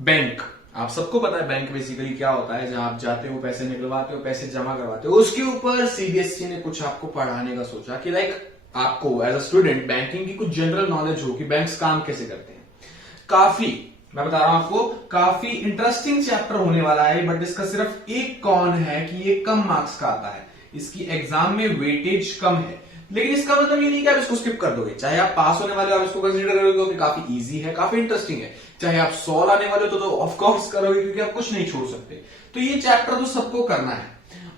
Bank, आप सबको पता है बैंक बेसिकली क्या होता है। जहां आप जाते हो, पैसे निकलवाते हो, पैसे जमा करवाते हो। उसके ऊपर सीबीएसई ने कुछ आपको पढ़ाने का सोचा कि आपको एज अ स्टूडेंट बैंकिंग की कुछ जनरल नॉलेज हो कि बैंक्स काम कैसे करते हैं। काफी, मैं बता रहा हूं आपको, काफी इंटरेस्टिंग चैप्टर होने वाला है। बट इसका सिर्फ एक कॉन है कि ये कम मार्क्स का आता है, इसकी एग्जाम में वेटेज कम है। लेकिन इसका मतलब ये नहीं कि आप इसको स्किप कर दोगे। चाहे आप पास होने वाले हो, आप इसको कंसीडर करोगे कि काफी इजी है, काफी इंटरेस्टिंग है। चाहे आप 100 लाने वाले हो तो ऑफ कोर्स करोगे, क्योंकि आप कुछ नहीं छोड़ सकते। तो ये चैप्टर तो सबको करना है।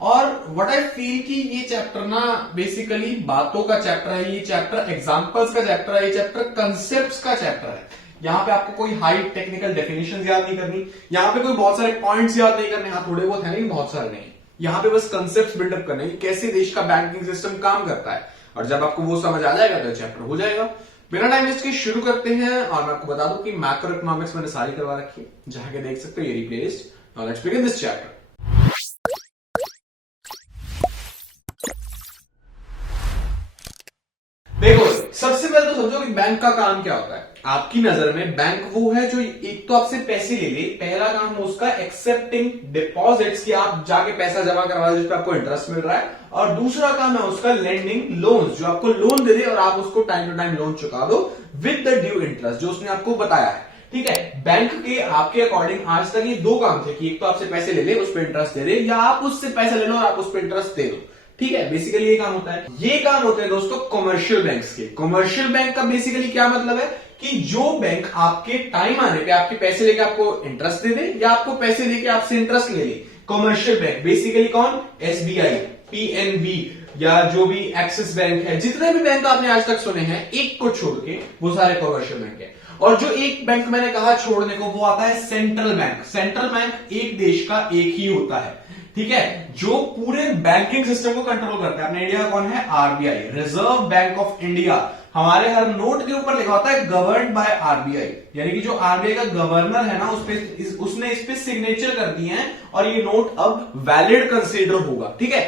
और व्हाट आई फील कि ये चैप्टर ना बेसिकली बातों का चैप्टर है, ये चैप्टर एग्जांपल्स का चैप्टर है, ये चैप्टर कंसेप्ट्स का चैप्टर है। यहाँ पे आपको कोई हाई टेक्निकल डेफिनेशन याद नहीं करनी, यहाँ पे कोई बहुत सारे पॉइंट्स याद नहीं करने। हाँ, थोड़े बहुत है, लेकिन बहुत सारे नहीं। यहाँ पे बस कंसेप्ट बिल्डअप करने कि कैसे देश का बैंकिंग सिस्टम काम करता है। और जब आपको वो समझ आ जाएगा तो चैप्टर हो जाएगा। बिना टाइम वेस्ट के शुरू करते हैं। और मैं आपको बता दूं कि मैक्रो इकोनॉमिक्स मैंने सारी करवा रखी है, जहां के देख सकते हो ये replaced. Now let's begin this chapter. देखो, सबसे पहले तो समझो कि बैंक का काम क्या होता है। आपकी नजर में बैंक वो है जो एक तो आपसे पैसे ले ले। पहला काम है उसका एक्सेप्टिंग डिपॉजिट्स, कि आप जाके पैसा जमा करवा दो जिस पे आपको इंटरेस्ट मिल रहा है। और दूसरा काम है उसका लेंडिंग लोन्स, जो आपको लोन दे दे और आप उसको टाइम टू टाइम लोन चुका दो विद द ड्यू इंटरेस्ट, जो उसने आपको बताया है। ठीक है, बैंक के आपके अकॉर्डिंग आज तक ये दो काम थे कि एक तो आपसे पैसे ले ले, उस पर इंटरेस्ट दे दे, या आप उससे पैसे ले लो और आप उस पर इंटरेस्ट दे दो। ठीक है, बेसिकली ये काम होता है। ये काम होते हैं दोस्तों कमर्शियल बैंक्स के। कमर्शियल बैंक का बेसिकली क्या मतलब है कि जो बैंक आपके टाइम आने पे आपके पैसे लेके आपको इंटरेस्ट दे दे, या आपको पैसे लेके आपसे इंटरेस्ट ले ले। कमर्शियल बैंक बेसिकली कौन? एसबीआई, पीएनबी, या जो भी एक्सिस बैंक है, जितने भी बैंक आपने आज तक सुने हैं, एक को छोड़ के वो सारे कमर्शियल बैंक है। और जो एक बैंक मैंने कहा छोड़ने को, वो आता है सेंट्रल बैंक। सेंट्रल बैंक एक देश का एक ही होता है, ठीक है, जो पूरे बैंकिंग सिस्टम को कंट्रोल करता है। अपने इंडिया का कौन है? RBI, reserve bank of India. हमारे हर नोट के ऊपर लिखा होता है गवर्न्ड बाय आरबीआई, यानी कि जो आरबीआई का गवर्नर है ना, उसने इस पे सिग्नेचर कर दिए हैं और ये नोट अब वैलिड कंसीडर होगा। ठीक है,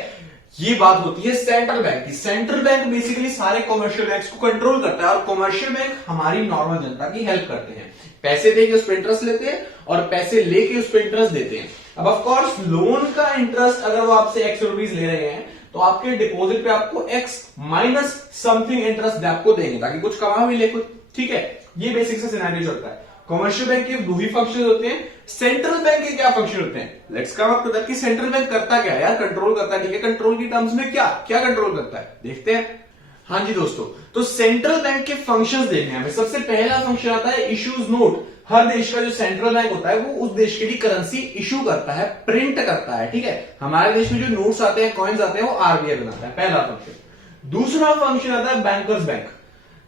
ये बात होती है सेंट्रल बैंक की। सेंट्रल बैंक बेसिकली सारे कमर्शियल बैंक्स को कंट्रोल करता है। और कमर्शियल बैंक हमारी नॉर्मल जनता की हेल्प करते हैं, पैसे देके उस पर इंटरेस्ट लेते हैं और पैसे लेके उस पर इंटरेस्ट देते हैं। अब ऑफ कोर्स लोन का इंटरेस्ट अगर वो आपसे एक्स रुपीज ले रहे हैं तो आपके डिपॉजिट पे आपको एक्स माइनस समथिंग इंटरेस्ट आपको देंगे, ताकि कुछ कमा भी ले कुछ। ठीक है, ये बेसिक से सिनेरियो चलता है। कमर्शियल बैंक के दो ही फंक्शन होते हैं। सेंट्रल बैंक के क्या फंक्शन होते हैं? Let's come up to that कि सेंट्रल बैंक करता क्या है यार? कंट्रोल करता है। ठीक है, कंट्रोल की टर्म्स में क्या क्या कंट्रोल करता है देखते हैं। हाँ जी दोस्तों, तो सेंट्रल बैंक के फंक्शंस देखने हैं हमें। सबसे पहला फंक्शन आता है इश्यूज नोट। हर देश का जो सेंट्रल बैंक होता है वो उस देश के लिए करेंसी इशू करता है, प्रिंट करता है। ठीक है, हमारे देश में जो नोट्स आते हैं, कॉइन्स आते हैं, वो आरबीआई बनाता है, पहला फंक्शन। दूसरा फंक्शन आता है बैंकर्स बैंक।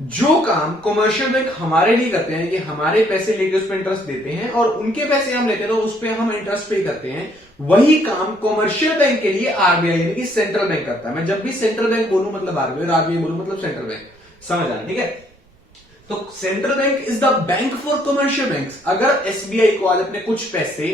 जो काम कमर्शियल बैंक हमारे लिए करते हैं कि हमारे पैसे लेके उस पर इंटरेस्ट देते हैं और उनके पैसे हम लेते हैं तो उस पर हम इंटरेस्ट पे करते हैं, वही काम कमर्शियल बैंक के लिए आरबीआई यानी कि सेंट्रल बैंक करता है। मैं जब भी सेंट्रल बैंक बोलूं मतलब आरबीआई, और आरबीआई बोलूं मतलब सेंट्रल बैंक, समझ आना। ठीक है, तो central bank is the bank for commercial banks. अगर एसबीआई को आज अपने कुछ पैसे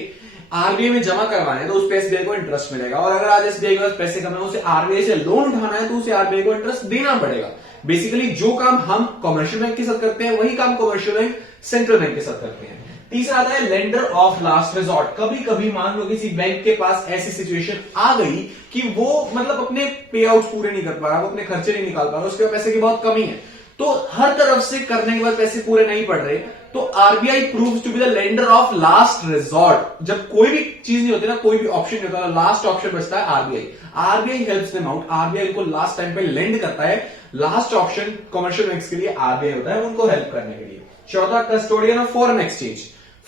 आरबीआई में जमा करवाने तो उस पे एसबीआई को इंटरेस्ट मिलेगा। और अगर आज एसबीआई के पास पैसे कम है, उसे आरबीआई से लोन उठाना है तो उसे आरबीआई को इंटरेस्ट देना पड़ेगा। बेसिकली जो काम हम कमर्शियल बैंक के साथ करते हैं वही काम कमर्शियल बैंक सेंट्रल बैंक के साथ करते हैं। तीसरा आता है लेंडर ऑफ लास्ट रिजॉर्ट। कभी कभी मान लो किसी बैंक के पास ऐसी सिचुएशन आ गई कि वो मतलब अपने पे आउट पूरे नहीं कर पा रहा, वो अपने खर्चे नहीं निकाल पा रहा, उसके पैसे की बहुत कमी है, तो हर तरफ से करने के बाद पैसे पूरे नहीं पड़ रहे, तो RBI proves to be the lender of last resort. जब कोई भी चीज नहीं होती ना, कोई भी ऑप्शन नहीं होता, लास्ट ऑप्शन बचता है RBI. RBI helps them out, RBI को लास्ट टाइम पे लेंड करता है। लास्ट ऑप्शन कमर्शियल बैंक्स के लिए आरबीआई होता है, उनको हेल्प करने के लिए। चौथा, custodian of foreign exchange.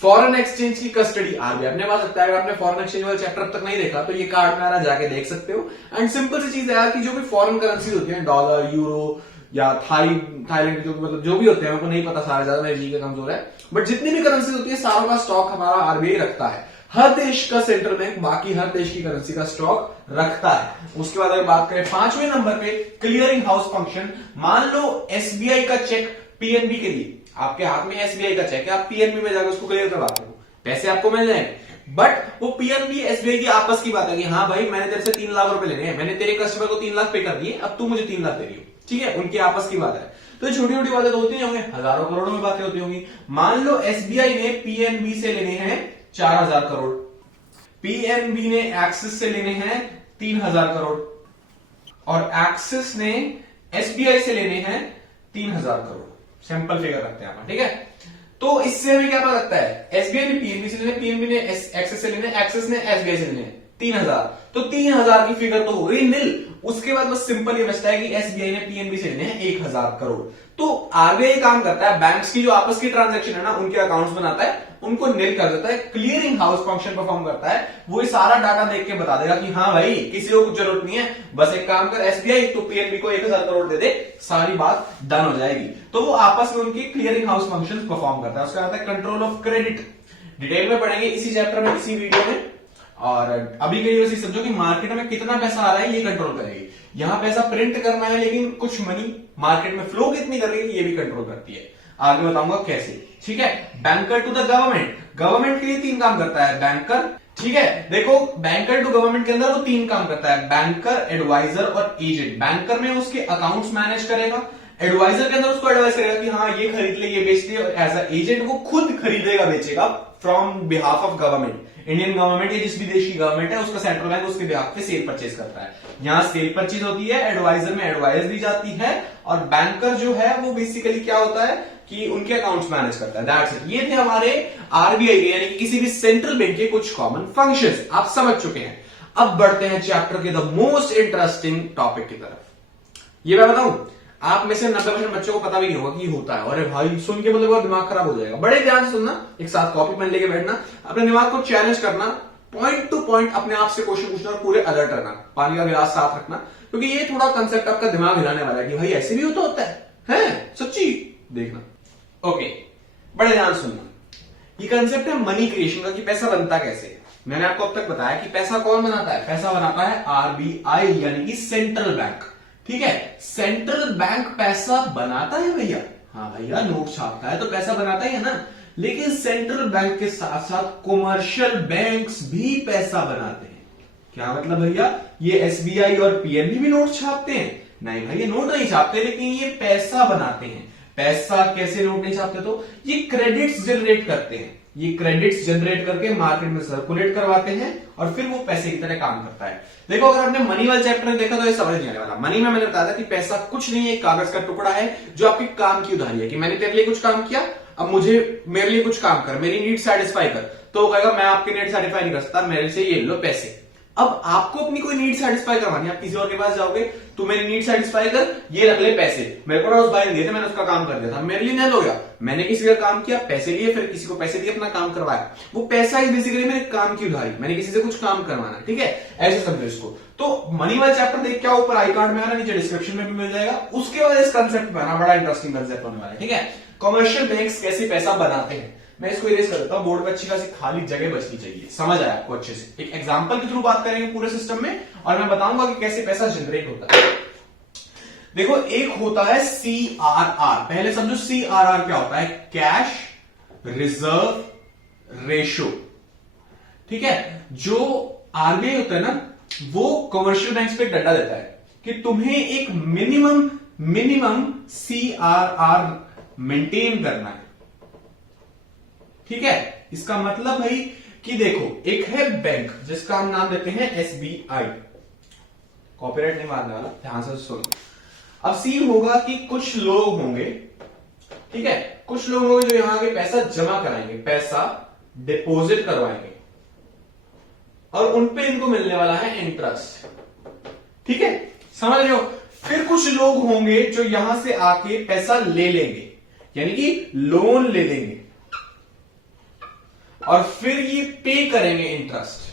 Foreign exchange की कस्टडी आरबीआई अपने पास रखता है। अगर आपने फॉरेन एक्सचेंज वाला चैप्टर अब तक नहीं देखा तो ये कार्ड में आ रहा, जाके देख सकते हो। एंड सिंपल सी चीज है यार कि जो भी फॉरेन करेंसी होती है, डॉलर, यूरो या थाईलैंड के मतलब जो भी होते हैं, हमको नहीं पता सारे, ज्यादा मेरी जी का कमजोर है, बट जितनी भी करेंसी होती है सारों का स्टॉक हमारा आरबीआई रखता है। हर देश का सेंट्रल बैंक बाकी हर देश की करेंसी का स्टॉक रखता है। उसके बाद अगर बात करें 5वें नंबर पे क्लियरिंग हाउस फंक्शन। मान लो एसबीआई का चेक पीएनबी के लिए, आपके हाथ में एसबीआई का चेक है, आप पीएनबी में जाकर उसको क्लियर करवाते हो, पैसे आपको मिल जाएंगे। बट वो पीएनबी एसबीआई की आपस की बात है कि हाँ भाई मैंने तेरे से 3 लाख रुपए लेने हैं, मैंने तेरे कस्टमर को 3 लाख पे कर दिए, अब तू मुझे 3 लाख दे रही हो। ठीक है, उनकी आपस की बात है। तो छोटी छोटी बातें तो होती नहीं होंगी, हजारों करोड़ों में बातें होती होंगी। मान लो एसबीआई ने पीएनबी से लेने हैं 4000 करोड़, पीएनबी ने एक्सिस से लेने हैं 3000 करोड़, और एक्सिस ने एसबीआई से लेने हैं 3000 करोड़। सिंपल फिगर रखते हैं आप, ठीक है। तो इससे हमें क्या पता लगता है, एसबीआई ने पीएनबी से लेने, पीएनबी ने एक्सिस से लेने, एक्सिस ने एसबीआई से लेने 3000, तो 3000 की फिगर तो हो गई नील। उसके बाद बस सिंपल ये बचता है कि एसबीआई ने पीएनबी से लेने हैं 1000 करोड़। तो आगे ये काम करता है, बैंक्स की जो आपस की ट्रांजैक्शन है ना, उनके अकाउंट्स बनाता है, उनको नील कर देता है, क्लियरिंग हाउस फंक्शन परफॉर्म करता है। वो ये सारा डाटा देख के बता देगा कि हाँ भाई किसी को कुछ जरूरत नहीं है, बस एक काम कर एसबीआई तो पीएनबी को 1000 करोड़ दे दे, सारी बात डन हो जाएगी। तो वो आपस में उनकी क्लियरिंग हाउस फंक्शन परफॉर्म करता है। उसका आता है कंट्रोल ऑफ क्रेडिट। डिटेल में पढ़ेंगे इसी चैप्टर में, इसी वीडियो में। और अभी के लिए बस समझो कि मार्केट में कितना पैसा आ रहा है ये कंट्रोल करेगी। यहां पैसा प्रिंट करना है, लेकिन कुछ मनी मार्केट में फ्लो कितनी कर रही है ये भी कंट्रोल करती है। आगे बताऊंगा कैसे, ठीक है। Banker to the government, government के लिए 3 काम करता है बैंकर, ठीक है। देखो बैंकर टू गवर्नमेंट के अंदर वो 3 काम करता है, बैंकर, एडवाइजर और एजेंट। बैंकर में उसके अकाउंट्स मैनेज करेगा, एडवाइजर के अंदर उसको एडवाइस करेगा कि हाँ ये खरीद ले, ये बेच ले, और एज अ एजेंट वो खुद खरीदेगा बेचेगा from behalf of government. Indian government या जिस भी देश की गवर्नमेंट है उसका सेंट्रल बैंक उसके बिहाफ पे सेल परचेज करता है। यहां सेल परचेज होती है, एडवाइजर में एडवाइस दी जाती है, और बैंकर जो है वो बेसिकली क्या होता है कि उनके अकाउंट्स मैनेज करता है। That's it. ये थे हमारे आरबीआई के यानी कि किसी भी सेंट्रल बैंक के कुछ कॉमन फंक्शंस, आप समझ चुके हैं। अब बढ़ते हैं चैप्टर के द मोस्ट इंटरेस्टिंग टॉपिक की तरफ। ये मैं बताऊं, आप में से 90% बच्चों को पता भी नहीं होगा कि होता है। अरे भाई सुन के मतलब दिमाग खराब हो जाएगा। बड़े ध्यान से सुनना, एक साथ कॉपी पेन लेके बैठना, अपने दिमाग को चैलेंज करना, पॉइंट टू पॉइंट अपने आप से क्वेश्चन पूछना और पूरे अलर्ट रहना, पानी का गिलास साथ रखना, क्योंकि ये थोड़ा कंसेप्ट आपका दिमाग हिलाने वाला है कि भाई ऐसे भी होता है सच्ची। देखना, ओके, बड़े ध्यान सुनना। ये कंसेप्ट है मनी क्रिएशन का, कि पैसा बनता कैसे। मैंने आपको अब तक बताया कि पैसा कौन बनाता है, पैसा बनाता है आरबीआई यानी कि सेंट्रल बैंक, ठीक है। सेंट्रल बैंक पैसा बनाता है भैया, हाँ भैया नोट छापता है तो पैसा बनाता ही है ना। लेकिन सेंट्रल बैंक के साथ साथ कॉमर्शियल बैंक्स भी पैसा बनाते हैं। क्या मतलब भैया, ये एसबीआई और पीएनबी भी नोट छापते हैं? नहीं भाई, ये नोट नहीं छापते, लेकिन ये पैसा बनाते हैं। पैसा कैसे नोट नहीं छापते, तो ये क्रेडिट्स जनरेट करते हैं। ये क्रेडिट्स जनरेट करके मार्केट में सर्कुलेट करवाते हैं और फिर वो पैसे की तरह काम करता है। देखो अगर आपने मनी वाले चैप्टर में देखा तो ये समझ नहीं आने वाला। मनी में मैंने बताया था कि पैसा कुछ नहीं है, एक कागज का टुकड़ा है जो आपके काम की उधारी है, कि मैंने तेरे लिए कुछ काम किया, अब मुझे मेरे लिए कुछ काम कर, मेरी नीड सेटिस्फाई कर। तो वो कहेगा मैं आपकी नीड सेटिस्फाई नहीं कर सकता, मेरे से ये लो पैसे। अब आपको अपनी कोई नीड सेटिस्फाई करवानी, आप किसी और के पास जाओगे, तू मेरी नीड सेटिस्फाई कर, ये रख ले पैसे। मेरे को ना उस भाई ने दिए थे, मैंने उसका काम कर दिया था, मेरे लिए नहीं हो गया, मैंने किसी का काम किया, पैसे लिए, फिर किसी को पैसे दिए, अपना काम करवाया। वो पैसा ही बेसिकली मेरे काम की उधारी, मैंने किसी से कुछ काम करवाना, ठीक है, ऐसे समझो इसको। तो मनी वाला चैप्टर देख क्या ऊपर आई कार्ड में आ रहा है, नीचे डिस्क्रिप्शन में भी मिल जाएगा। उसके बाद इस कंसेप्ट में आना, बड़ा इंटरेस्टिंग कंसेप्ट होने वाला है, ठीक है। कमर्शियल बैंक्स कैसे पैसा बनाते हैं, मैं इसको इरेज कर देता हूं, बोर्ड पे अच्छी खासी खाली जगह बचनी चाहिए। समझ आया आपको अच्छे से। एक एग्जांपल के थ्रू बात करेंगे पूरे सिस्टम में, और मैं बताऊंगा कि कैसे पैसा जनरेट होता है। देखो एक होता है CRR, पहले समझो CRR क्या होता है, कैश रिजर्व रेशो, ठीक है। जो आरबीआई होता है ना, वो कमर्शियल बैंक्स पे डंडा देता है कि तुम्हें एक मिनिमम CRR मेंटेन करना है, ठीक है। इसका मतलब भाई कि देखो एक है बैंक जिसका हम नाम देते हैं SBI, कॉपीराइट नहीं मारने वाला, ध्यान से सुनो। अब सीन होगा कि कुछ लोग होंगे, ठीक है, कुछ लोग होंगे जो यहां के पैसा जमा कराएंगे, पैसा डिपॉजिट करवाएंगे, और उनपे इनको मिलने वाला है इंटरेस्ट, ठीक है, समझ रहे हो। फिर कुछ लोग होंगे जो यहां से आके पैसा ले लेंगे, यानी कि लोन ले लेंगे, और फिर ये पे करेंगे इंटरेस्ट।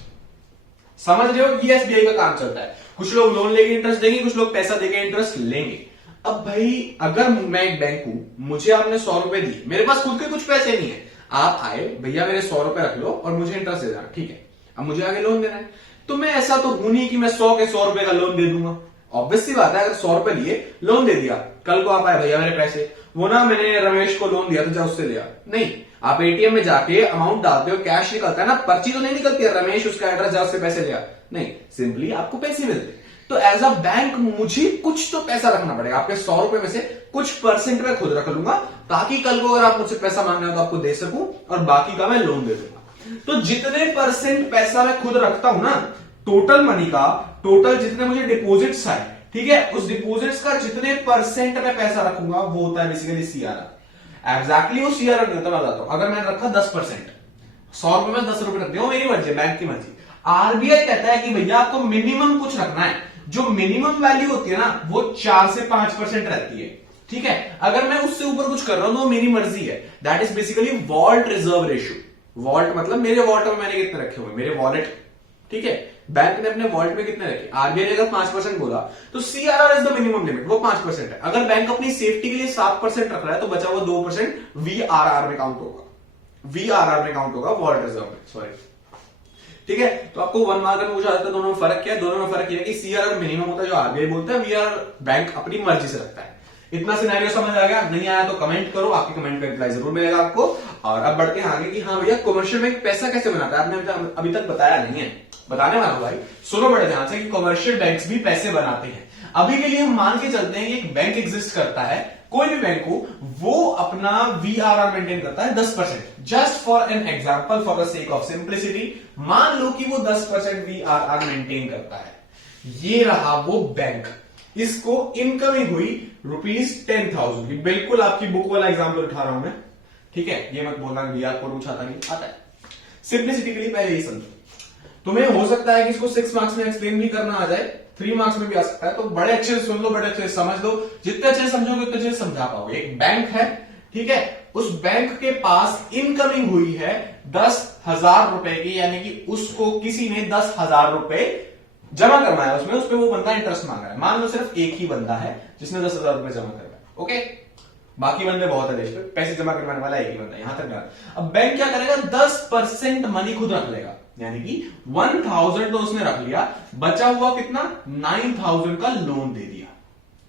समझ रहे हो, ये एसबीआई का काम चलता है। कुछ लोग लोन लेके इंटरेस्ट देंगे, कुछ लोग पैसा देके इंटरेस्ट लेंगे। अब भाई अगर मैं एक बैंक हूं, मुझे आपने 100 रुपए दिए, मेरे पास खुद के कुछ पैसे नहीं है, आप आए भैया मेरे 100 रुपए रख लो और मुझे इंटरेस्ट दे देना, ठीक है। अब मुझे आगे लोन देना है, तो मैं ऐसा तो हूं नहीं कि मैं 100 के 100 रुपए का लोन दे दूंगा। ऑब्वियस सी बात है, अगर 100 रुपए लिए लोन दे दिया, कल को आप आए भैया मेरे पैसे, वो ना मैंने रमेश को लोन दिया था, जा उससे लिया। नहीं, आप एटीएम में जाके अमाउंट डालते हो, कैश निकलता है ना, पर्ची तो नहीं निकलती है रमेश उसका एड्रेस जा उससे पैसे लिया, नहीं, सिंपली आपको पैसे मिलते। तो एज अ बैंक मुझे कुछ तो पैसा रखना पड़ेगा, आपके 100 रुपए में से कुछ परसेंट मैं खुद रख लूंगा, ताकि कल को अगर आप मुझसे पैसा मांगना है तो आपको दे सकूं, और बाकी का मैं लोन दे दूंगा। तो जितने परसेंट पैसा मैं खुद रखता हूं ना, टोटल मनी का, टोटल जितने मुझे डिपॉजिट्स आए, ठीक है, उस डिपॉजिट्स का जितने परसेंट में पैसा रखूंगा वो होता है बेसिकली सीआरआर। एग्जैक्टली वो सीआरआर नहीं होता, मैं बताता हूं। अगर मैंने रखा 10%, 100 रुपए में 10 रुपए रख दिया, मेरी मर्जी, बैंक की मर्जी। आरबीआई कहता है कि भैया आपको मिनिमम कुछ रखना है, जो मिनिमम वैल्यू होती है ना वो 4 से 5% रहती है, ठीक है। अगर मैं उससे ऊपर कुछ कर रहा हूं तो मेरी मर्जी है। That is basically vault reserve ratio. Vault मतलब मेरे वॉल्ट में मैंने कितने रखे हुए, मेरे वॉलेट, ठीक है। बैंक ने अपने वॉल्ट में कितने रखे, आरबीआई ने अगर 5% बोला तो CRR is the minimum limit, वो 5% है। अगर बैंक अपनी सेफ्टी के लिए 7% रख रहा है तो बचा हुआ 2% वीआरआर में काउंट होगा, वीआरआर में काउंट होगा, वॉल्ट रिजर्व में, सॉरी, ठीक है। तो आपको 1 मार्क में पूछा जाता है, दोनों में फर्क क्या है? दोनों में फर्क यह है कि सीआरआर मिनिमम होता है जो आरबीआई बोलता है, वीआरआर बैंक अपनी मर्जी से रखता है। इतना सिनेरियो समझ आ गया? नहीं आया तो कमेंट करो, आपके कमेंट का रिप्लाई जरूर मिलेगा आपको। और अब बढ़ते हैं आगे कि हाँ भैया कमर्शियल बैंक पैसा कैसे बनाता है, आपने अभी तक बताया नहीं है, बताने वाला हूं भाई, सुनो बड़े ध्यान से कि कमर्शियल बैंक्स भी पैसे बनाते हैं। अभी के लिए हम मान के चलते हैं कि एक बैंक एग्जिस्ट करता है, कोई भी बैंक हो, वो अपना वीआरआर मेंटेन करता है 10%। Just for an example, for the sake of simplicity, मान लो कि वो 10% वीआरआर मेंटेन करता है। ये रहा वो बैंक, इसको इनकमिंग हुई ₹10,000 की। बिल्कुल आपकी बुक वाला एग्जांपल उठा रहा हूं मैं, ठीक है। ये मत बोलना कि भैया कोड छाता नहीं आता है। सिंप्लिसिटी के लिए पहले ये समझो, तुम्हें हो सकता है कि इसको 6 मार्क्स में एक्सप्लेन भी करना आ जाए, 3 मार्क्स में भी आ सकता है। तो बड़े अच्छे से सुन लो, बड़े अच्छे से समझ लो, जितने अच्छे से समझोगे उतने अच्छे से समझा पाओगे। एक बैंक है, ठीक है, उस बैंक के पास इनकमिंग हुई है 10,000 रुपए की, यानी कि उसको किसी ने 10,000 रुपए जमा करवाया उसमें, उस पर वो बंदा इंटरेस्ट मांग रहा है। मान लो सिर्फ एक ही बंदा है जिसने 10,000 रुपए जमा करवाया, ओके, बाकी बंदे बहुत है देश पे, पैसे जमा करवाने वाला एक ही बंदा, यहां तक ना। अब बैंक क्या करेगा, 10% मनी खुद रख लेगा, यानी कि 1,000 तो उसने रख लिया, बचा हुआ कितना, 9,000 का लोन दे दिया।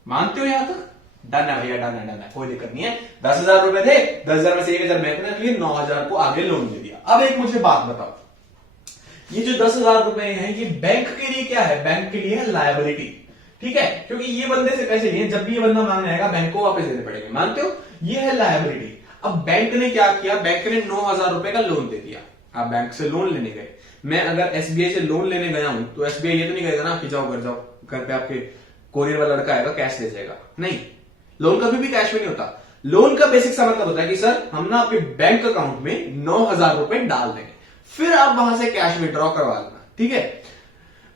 मानते हो यहां तक? डन है भैया, डन है, डन है, कोई दिक्कत नहीं है। 10,000 रुपए थे, 10,000 में से 1,000 बैंक ने रख लिए, 9,000 को आगे लोन दे दिया। अब एक मुझे बात बताओ, ये जो 10,000 रुपए हैं ये बैंक के लिए क्या है? बैंक के लिए है लायबिलिटी, ठीक है, क्योंकि ये बंदे से पैसे लिए, जब भी ये बंदा मांगने आएगा बैंक को वापस देने पड़ेंगे, मानते हो? ये है लायबिलिटी। अब बैंक ने क्या किया, बैंक ने 9,000 रुपए का लोन दे दिया। आप बैंक से लोन लेने गए, मैं अगर एसबीआई से लोन लेने गया हूं तो एसबीआई ये तो नहीं कहेगा ना कि जाओ घर पे आपके कोरियर वाला लड़का आएगा कैश दे जाएगा, नहीं, लोन कभी भी कैश में नहीं होता। लोन का बेसिक सा मतलब होता है कि सर हम ना आपके बैंक अकाउंट में 9,000 रुपए डाल देंगे, फिर आप वहां से कैश विड्रॉ करवा लेना, ठीक है।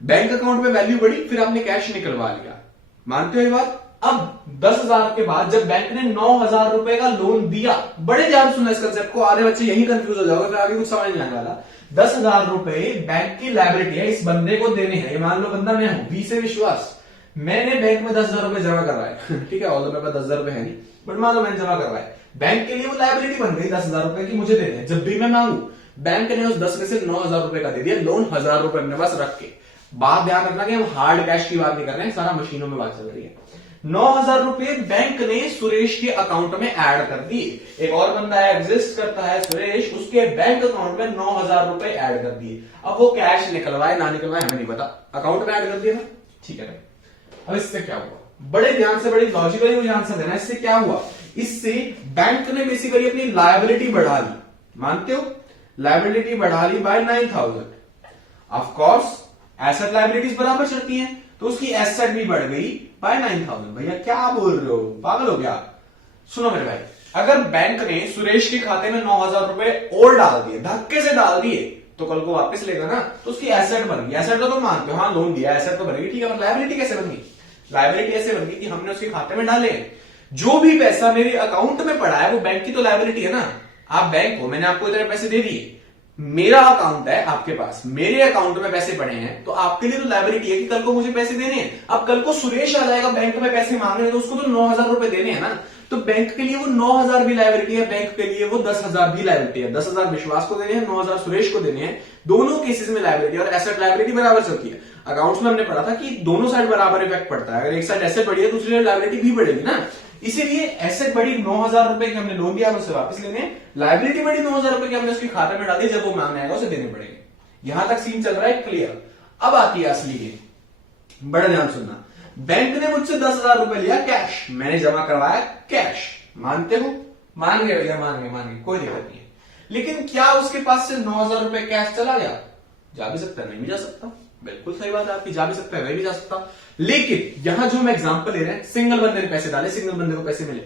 बैंक अकाउंट में वैल्यू बढ़ी, फिर आपने कैश निकलवा लिया, मानते हो ये बात? अब 10,000 के बाद जब बैंक ने 9,000 रुपए का लोन दिया, बड़े ध्यान सुनना इस कंसेप्ट को, आधे बच्चे यही कंफ्यूज हो जाओगे, फिर आगे कुछ समझ नहीं आने वाला। 10,000 रुपए बैंक की लायबिलिटी है, इस बंदे को देने हैं। ये मान लो बंदा मैं हूं, वी से विश्वास, मैंने बैंक में 10,000 रुपए जमा करवाए, ठीक है, ऑल्दो मेरे पास 10,000 रुपए है नहीं, बट मान लो मैंने जमा करवाए, बैंक के लिए वो लायबिलिटी बन गई 10,000 रुपए की, मुझे देने हैं। जब भी मैं मांगू, बैंक ने उस 10 में से 9,000 रुपए का दे दिया, लोन 1,000 रुपए अपने पास रख के। बात ध्यान रखना कि हम हार्ड कैश की बात नहीं कर रहे हैं, सारा मशीनों में बात चल रही है। 9,000 रुपए बैंक ने सुरेश के अकाउंट में ऐड कर दिए। एक और बंदा एग्जिस्ट करता है सुरेश, उसके बैंक अकाउंट में 9,000 रुपए ऐड कर दिए। अब वो कैश निकलवाए ना निकलवाए हमें नहीं पता, अकाउंट में ऐड कर दिया ना, ठीक है। अब इससे क्या हुआ, बड़े ध्यान से, बड़ी लॉजिकली मुझे आंसर देना। इससे क्या हुआ, इससे बैंक ने बेसिकली अपनी लायबिलिटी बढ़ा ली, मानते हो? लायबिलिटी बढ़ा ली by 9,000। Of course asset liabilities बराबर चलती हैं, तो उसकी एसेट भी बढ़ गई बाय 9,000। भैया क्या बोल रहे हो, पागल हो गया? सुनो मेरे भाई, अगर बैंक ने सुरेश के खाते में 9,000 रुपए और डाल दिए, धक्के से डाल दिए, तो कल को वापस लेगा ना, तो उसकी एसेट बन गई। एसेट तो तुम मानते हो, हाँ लोन दिया, एसेट तो बनेगी, ठीक है, पर लायबिलिटी कैसे बन गई? लायबिलिटी ऐसे बन गई कि हमने उसके खाते में डाले, जो भी पैसा मेरे अकाउंट में पड़ा है वो बैंक की तो लायबिलिटी है ना। आप बैंक हो, मैंने आपको इतने पैसे दे दिए, मेरा अकाउंट है आपके पास, मेरे अकाउंट में पैसे पड़े हैं, तो आपके लिए तो लायबिलिटी है कि कल को मुझे पैसे देने हैं। अब कल को सुरेश आ जाएगा बैंक में पैसे मांगने, तो उसको तो 9,000 रुपए देने हैं ना, तो बैंक के लिए वो 9,000 भी लायबिलिटी है, बैंक के लिए वो 10,000 भी लायबिलिटी है। 10,000 विश्वास को देने हैं, 9,000 सुरेश को देने हैं, दोनों केसेस में लायबिलिटी और एसेट लायबिलिटी बराबर चलती है। अकाउंट्स में हमने पढ़ा था कि दोनों साइड बराबर इफेक्ट पड़ता है, अगर एक साइड एसेट बढ़ी है दूसरी साइड लायबिलिटी भी बढ़ेगी ना। इसीलिए एसेट बढ़ी, 9,000 रुपए के हमने लोन दिया, उससे वापस लेने, लायबिलिटी बढ़ी 9,000 रुपए के हमने उसके खाते में डाली, जब वो मांगने आएगा उसे देने पड़ेंगे। यहां तक सीन चल रहा है क्लियर। अब आती है असली गेम, बड़ा ध्यान सुनना। बैंक ने मुझसे 10,000 रुपए लिया कैश, मैंने जमा करवाया कैश, मानते हो? मान गए भैया, मान गए, कोई दिक्कत नहीं है। लेकिन क्या उसके पास से 9,000 रुपए कैश चला गया? जा भी सकता है, नहीं भी जा सकता। बिल्कुल सही बात है आपकी, जा भी सकता है, वही भी जा सकता। लेकिन यहां जो हम एग्जांपल ले रहे हैं, सिंगल बंदे ने पैसे डाले, सिंगल बंदे को पैसे मिले,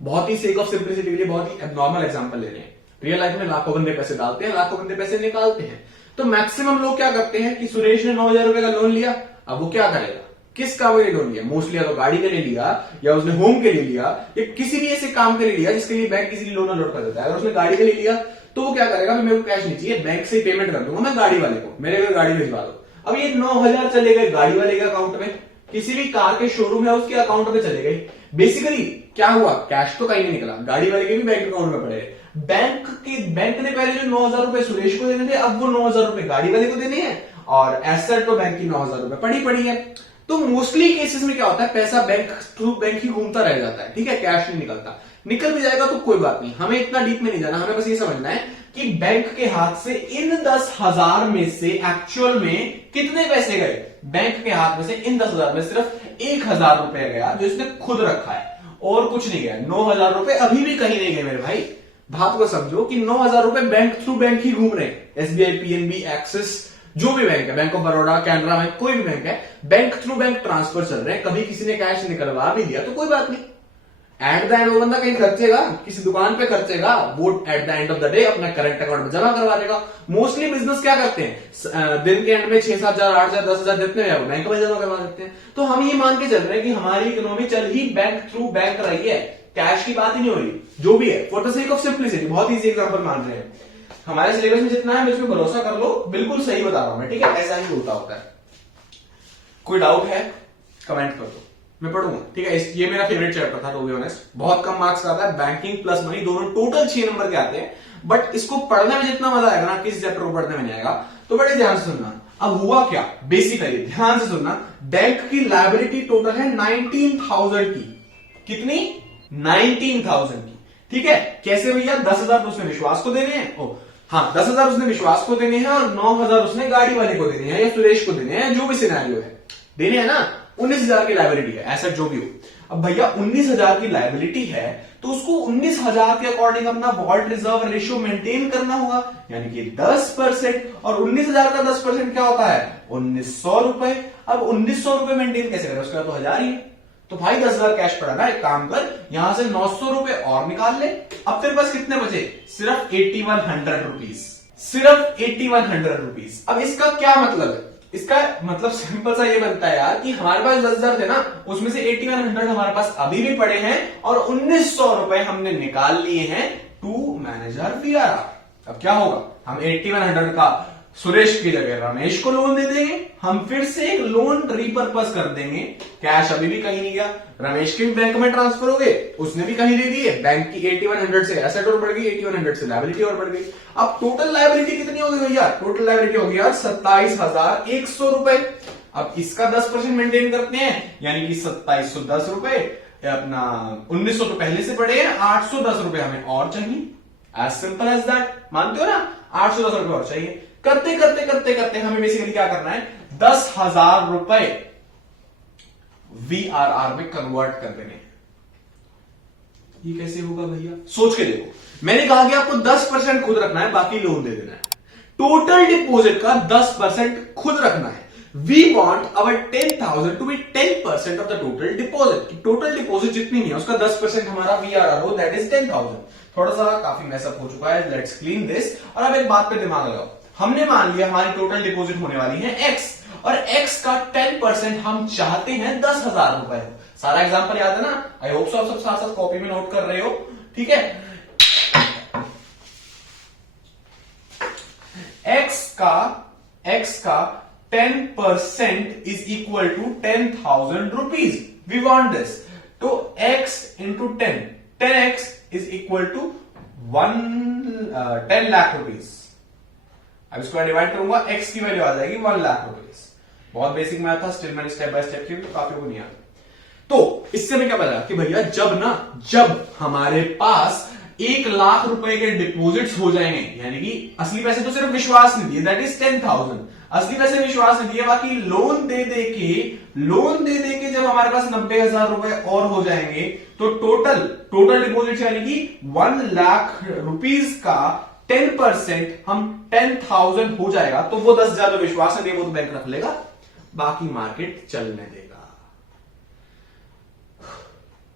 बहुत ही सेक ऑफ सिंपलिसिटी के लिए बहुत ही एब्नॉर्मल एग्जांपल ले रहे हैं। रियल लाइफ में लाखों बंदे पैसे डालते हैं, लाखों बंदे पैसे निकालते हैं। तो मैक्सिमम लोग क्या करते हैं कि सुरेश ने 9,000 रुपए का लोन लिया, अब वो क्या करेगा? किस काम के लिए लोन लिया? मोस्टली या तो गाड़ी के लिए लिया, या उसने होम के लिए लिया, या किसी भी ऐसे काम के लिए लिया जिसके लिए बैंक किसी लोन अलॉट कर देता है। अगर उसने गाड़ी के लिए लिया तो वो क्या करेगा? मेरे को कैश नहीं चाहिए, बैंक से पेमेंट कर दूंगा मैं गाड़ी वाले को, मेरे को गाड़ी भिजवा दो। अब ये 9,000 चले गए गाड़ी वाले के अकाउंट में, किसी भी कार के शोरूम है उसके अकाउंट में चले गए। बेसिकली क्या हुआ? कैश तो कहीं नहीं निकला, गाड़ी वाले के भी बैंक अकाउंट में पड़े। बैंक ने पहले जो 9,000 रुपए सुरेश को देने थे, अब वो 9,000 रुपए गाड़ी वाले को देने हैं, और एसेट तो बैंक की 9,000 रुपए पड़ी है। तो मोस्टली केसेस में क्या होता है, पैसा बैंक थ्रू बैंक ही घूमता रह जाता है, ठीक है, कैश नहीं निकलता। निकल भी जाएगा तो कोई बात नहीं, हमें इतना डीप में नहीं जाना, हमें बस ये समझना है कि बैंक के हाथ से इन 10,000 में से एक्चुअल में कितने पैसे गए। बैंक के हाथ में से इन 10,000 में सिर्फ 1,000 रुपए गया जो इसने खुद रखा है, और कुछ नहीं गया। 9,000 रुपए अभी भी कहीं नहीं गए मेरे भाई। बात को समझो कि 9,000 रुपए बैंक थ्रू बैंक ही घूम रहे हैं। एसबीआई, पीएनबी, एक्सिस, जो भी बैंक है, bank of Baroda, Canara bank, कोई भी बैंक है, बैंक थ्रू बैंक ट्रांसफर चल रहे हैं। कभी किसी ने कैश निकलवा भी लिया तो कोई बात नहीं, एट द एंड वो बंदा कहीं खर्चेगा, किसी दुकान पे खर्चेगा, वो at the end of the day अपना करंट अकाउंट में जमा करवा देगा। मोस्टली बिजनेस क्या करते हैं, दिन के एंड में 6,000, 8,000, 10,000 जितने हैं वो बैंक में जमा करवा देते हैं। तो हम ये मान के चल रहे हैं कि हमारी इकोनॉमी चल ही बैंक थ्रू बैंक रही है, कैश की बात ही नहीं हो रही। जो भी है, for the sake of simplicity, बहुत इजी एग्जांपल मान रहे हैं। हमारे सिलेबस में जितना है मुझ पर भरोसा कर लो, बिल्कुल सही बता रहा हूं मैं, ठीक है, ऐसा ही होता है। कोई डाउट है कमेंट कर दो, मैं पढ़ूंगा, ठीक है। ये मेरा फेवरेट चैप्टर था, टू बी ऑनेस्ट। बहुत कम मार्क्स आता है, बैंकिंग प्लस मनी दोनों टोटल 6 नंबर के आते हैं, बट इसको पढ़ने में जितना मजा आएगा ना, किसी चैप्टर को पढ़ने में नहीं आएगा। तो बड़े ध्यान से सुनना। अब हुआ क्या, बेसिकली ध्यान से सुनना, बैंक की लायबिलिटी टोटल है 19,000 की। कितनी? 19,000 की, ठीक है। कैसे भैया? 10,000 तो उसने विश्वास को देने हैं, हाँ 10,000 उसने विश्वास को देने हैं, और 9,000 उसने गाड़ी वाले को देने हैं या सुरेश को देने हैं, जो भी सिनेरियो है, देने हैं ना। 19,000 की लायबिलिटी है, एसेट जो भी हो। अब भैया 19,000 की लायबिलिटी है तो उसको 19,000 के अकॉर्डिंग अपना वॉल्ट रिजर्व रेशियो मेंटेन करना होगा, यानी कि 10%। और 19,000 का 10% क्या होता है? 1,900 रुपए। अब 1,900 रुपए मेंटेन कैसे करें, उसका तो 1,000 ही है। तो भाई 10,000 कैश पड़ा ना, एक काम कर, यहां से 900 रुपए और निकाल ले। अब तेरे पास कितने बचे? सिर्फ 8,100 रुपीज, सिर्फ 8,100 रुपीज। अब इसका क्या मतलब है? इसका मतलब सिंपल सा ये बनता है यार कि हमारे पास 10,000 थे ना, उसमें से 8,100 हमारे पास अभी भी पड़े हैं, और 1,900 रुपए हमने निकाल लिए हैं टू मैनेजर वीआरआर। अब क्या होगा, हम 8,100 का सुरेश की जगह रमेश को लोन दे देंगे, हम फिर से एक लोन रिपर्पस कर देंगे। कैश अभी भी कहीं नहीं गया, रमेश के भी बैंक में ट्रांसफर हो गए, उसने भी कहीं दे दिए। बैंक की 8,100 से एसेट और बढ़ गई, 8,100 से लायबिलिटी और बढ़ गई। अब टोटल लायबिलिटी कितनी होगी भैया? टोटल लायबिलिटी होगी यार 27,100 रुपए। अब इसका 10% मेंटेन करते हैं, यानी कि 2,710 रुपए। अपना 1,900 तो पहले से पड़े हैं, 810 रुपए हमें और चाहिए। एज सिंपल एज दैट, मानते हो ना? 810 रुपए और चाहिए। करते करते करते करते हमें बेसिकली क्या करना है, 10,000 रुपए वीआरआर में कन्वर्ट कर देने। ये कैसे होगा भैया? सोच के देखो, मैंने कहा कि आपको 10% खुद रखना है, बाकी लोन दे देना है। टोटल डिपॉजिट का 10% खुद रखना है। We want our 10,000 to be 10% of the total deposit. Total deposit जितनी नहीं है उसका 10% हमारा वीआरआर हो, दैट इज 10,000। थोड़ा सा काफी मैसअप हो चुका है, लेट्स क्लीन दिस। और अब एक बात पे दिमाग लगाओ, हमने मान लिया हमारी टोटल डिपॉजिट होने वाली है x, और x का 10% हम चाहते हैं 10,000 रुपए। सारा एग्जांपल याद है ना? आई होप सो आप सब साथ साथ कॉपी में नोट कर रहे हो, ठीक है। x का 10% is equal to 10,000 rupees. We want this, तो x into 10, 10x is equal to 10 lakh rupees. अब इसको डिवाइड करूंगा, x की वैल्यू आ जाएगी 1 लाख रुपीज। बहुत बेसिक मैथ था, स्टिल मैंने स्टेप बाय स्टेप की, काफी को नहीं आता। तो इससे हमें क्या पता कि भैया जब हमारे पास 1 लाख रुपए के डिपॉजिट्स हो जाएंगे, यानी कि असली पैसे तो सिर्फ विश्वास ने दिए, दैट इज 10,000, असली पैसे विश्वास ने दिए, बाकी लोन दे के जब हमारे पास 90,000 रुपए और हो जाएंगे तो टोटल डिपॉजिट यानी कि 1 लाख रुपीस का 10% हम 10,000 हो जाएगा, तो वो 10,000 जो विश्वास ने दिए वो तो बैंक रख लेगा, बाकी मार्केट चलने देगा।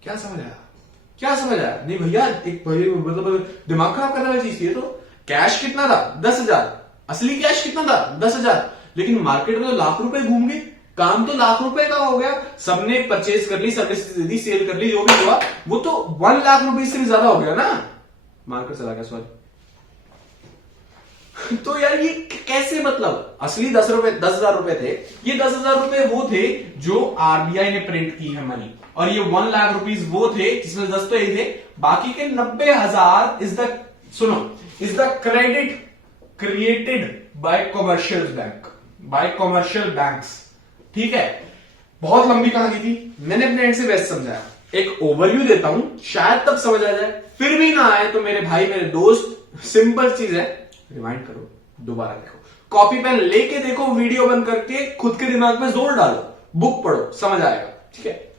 क्या समझ आया? नहीं भैया, एक मतलब दिमाग खराब करने वाली चीज थी। तो कैश कितना था? 10,000, असली कैश कितना था? 10,000, लेकिन मार्केट में तो लाख रुपए घूम गए, काम तो लाख रुपए का हो गया, सबने परचेज कर ली, सर्विस दे दी, सेल कर ली, जो भी हुआ वो तो 1 लाख रुपए से भी ज्यादा हो गया ना, मार्केट चला गया। सॉरी, तो यार ये कैसे, मतलब असली 10,000 रुपए थे, ये 10,000 रुपए वो थे जो आरबीआई ने प्रिंट की है मनी, और ये 1 लाख रुपीस वो थे जिसमें 10 तो यही थे, बाकी के 90,000 is the credit created by commercial banks. ठीक है, बहुत लंबी कहानी थी, मैंने अपने एंड से बेस्ट समझाया, एक ओवरव्यू देता हूं, शायद तब समझ आ जाए, फिर भी ना आए तो मेरे भाई मेरे दोस्त, सिंपल चीज है, रिमाइंड करो, दोबारा देखो, कॉपी पेन लेके देखो, वीडियो बंद करके खुद के दिमाग में जोर डालो, बुक पढ़ो, समझ आएगा। ठीक है,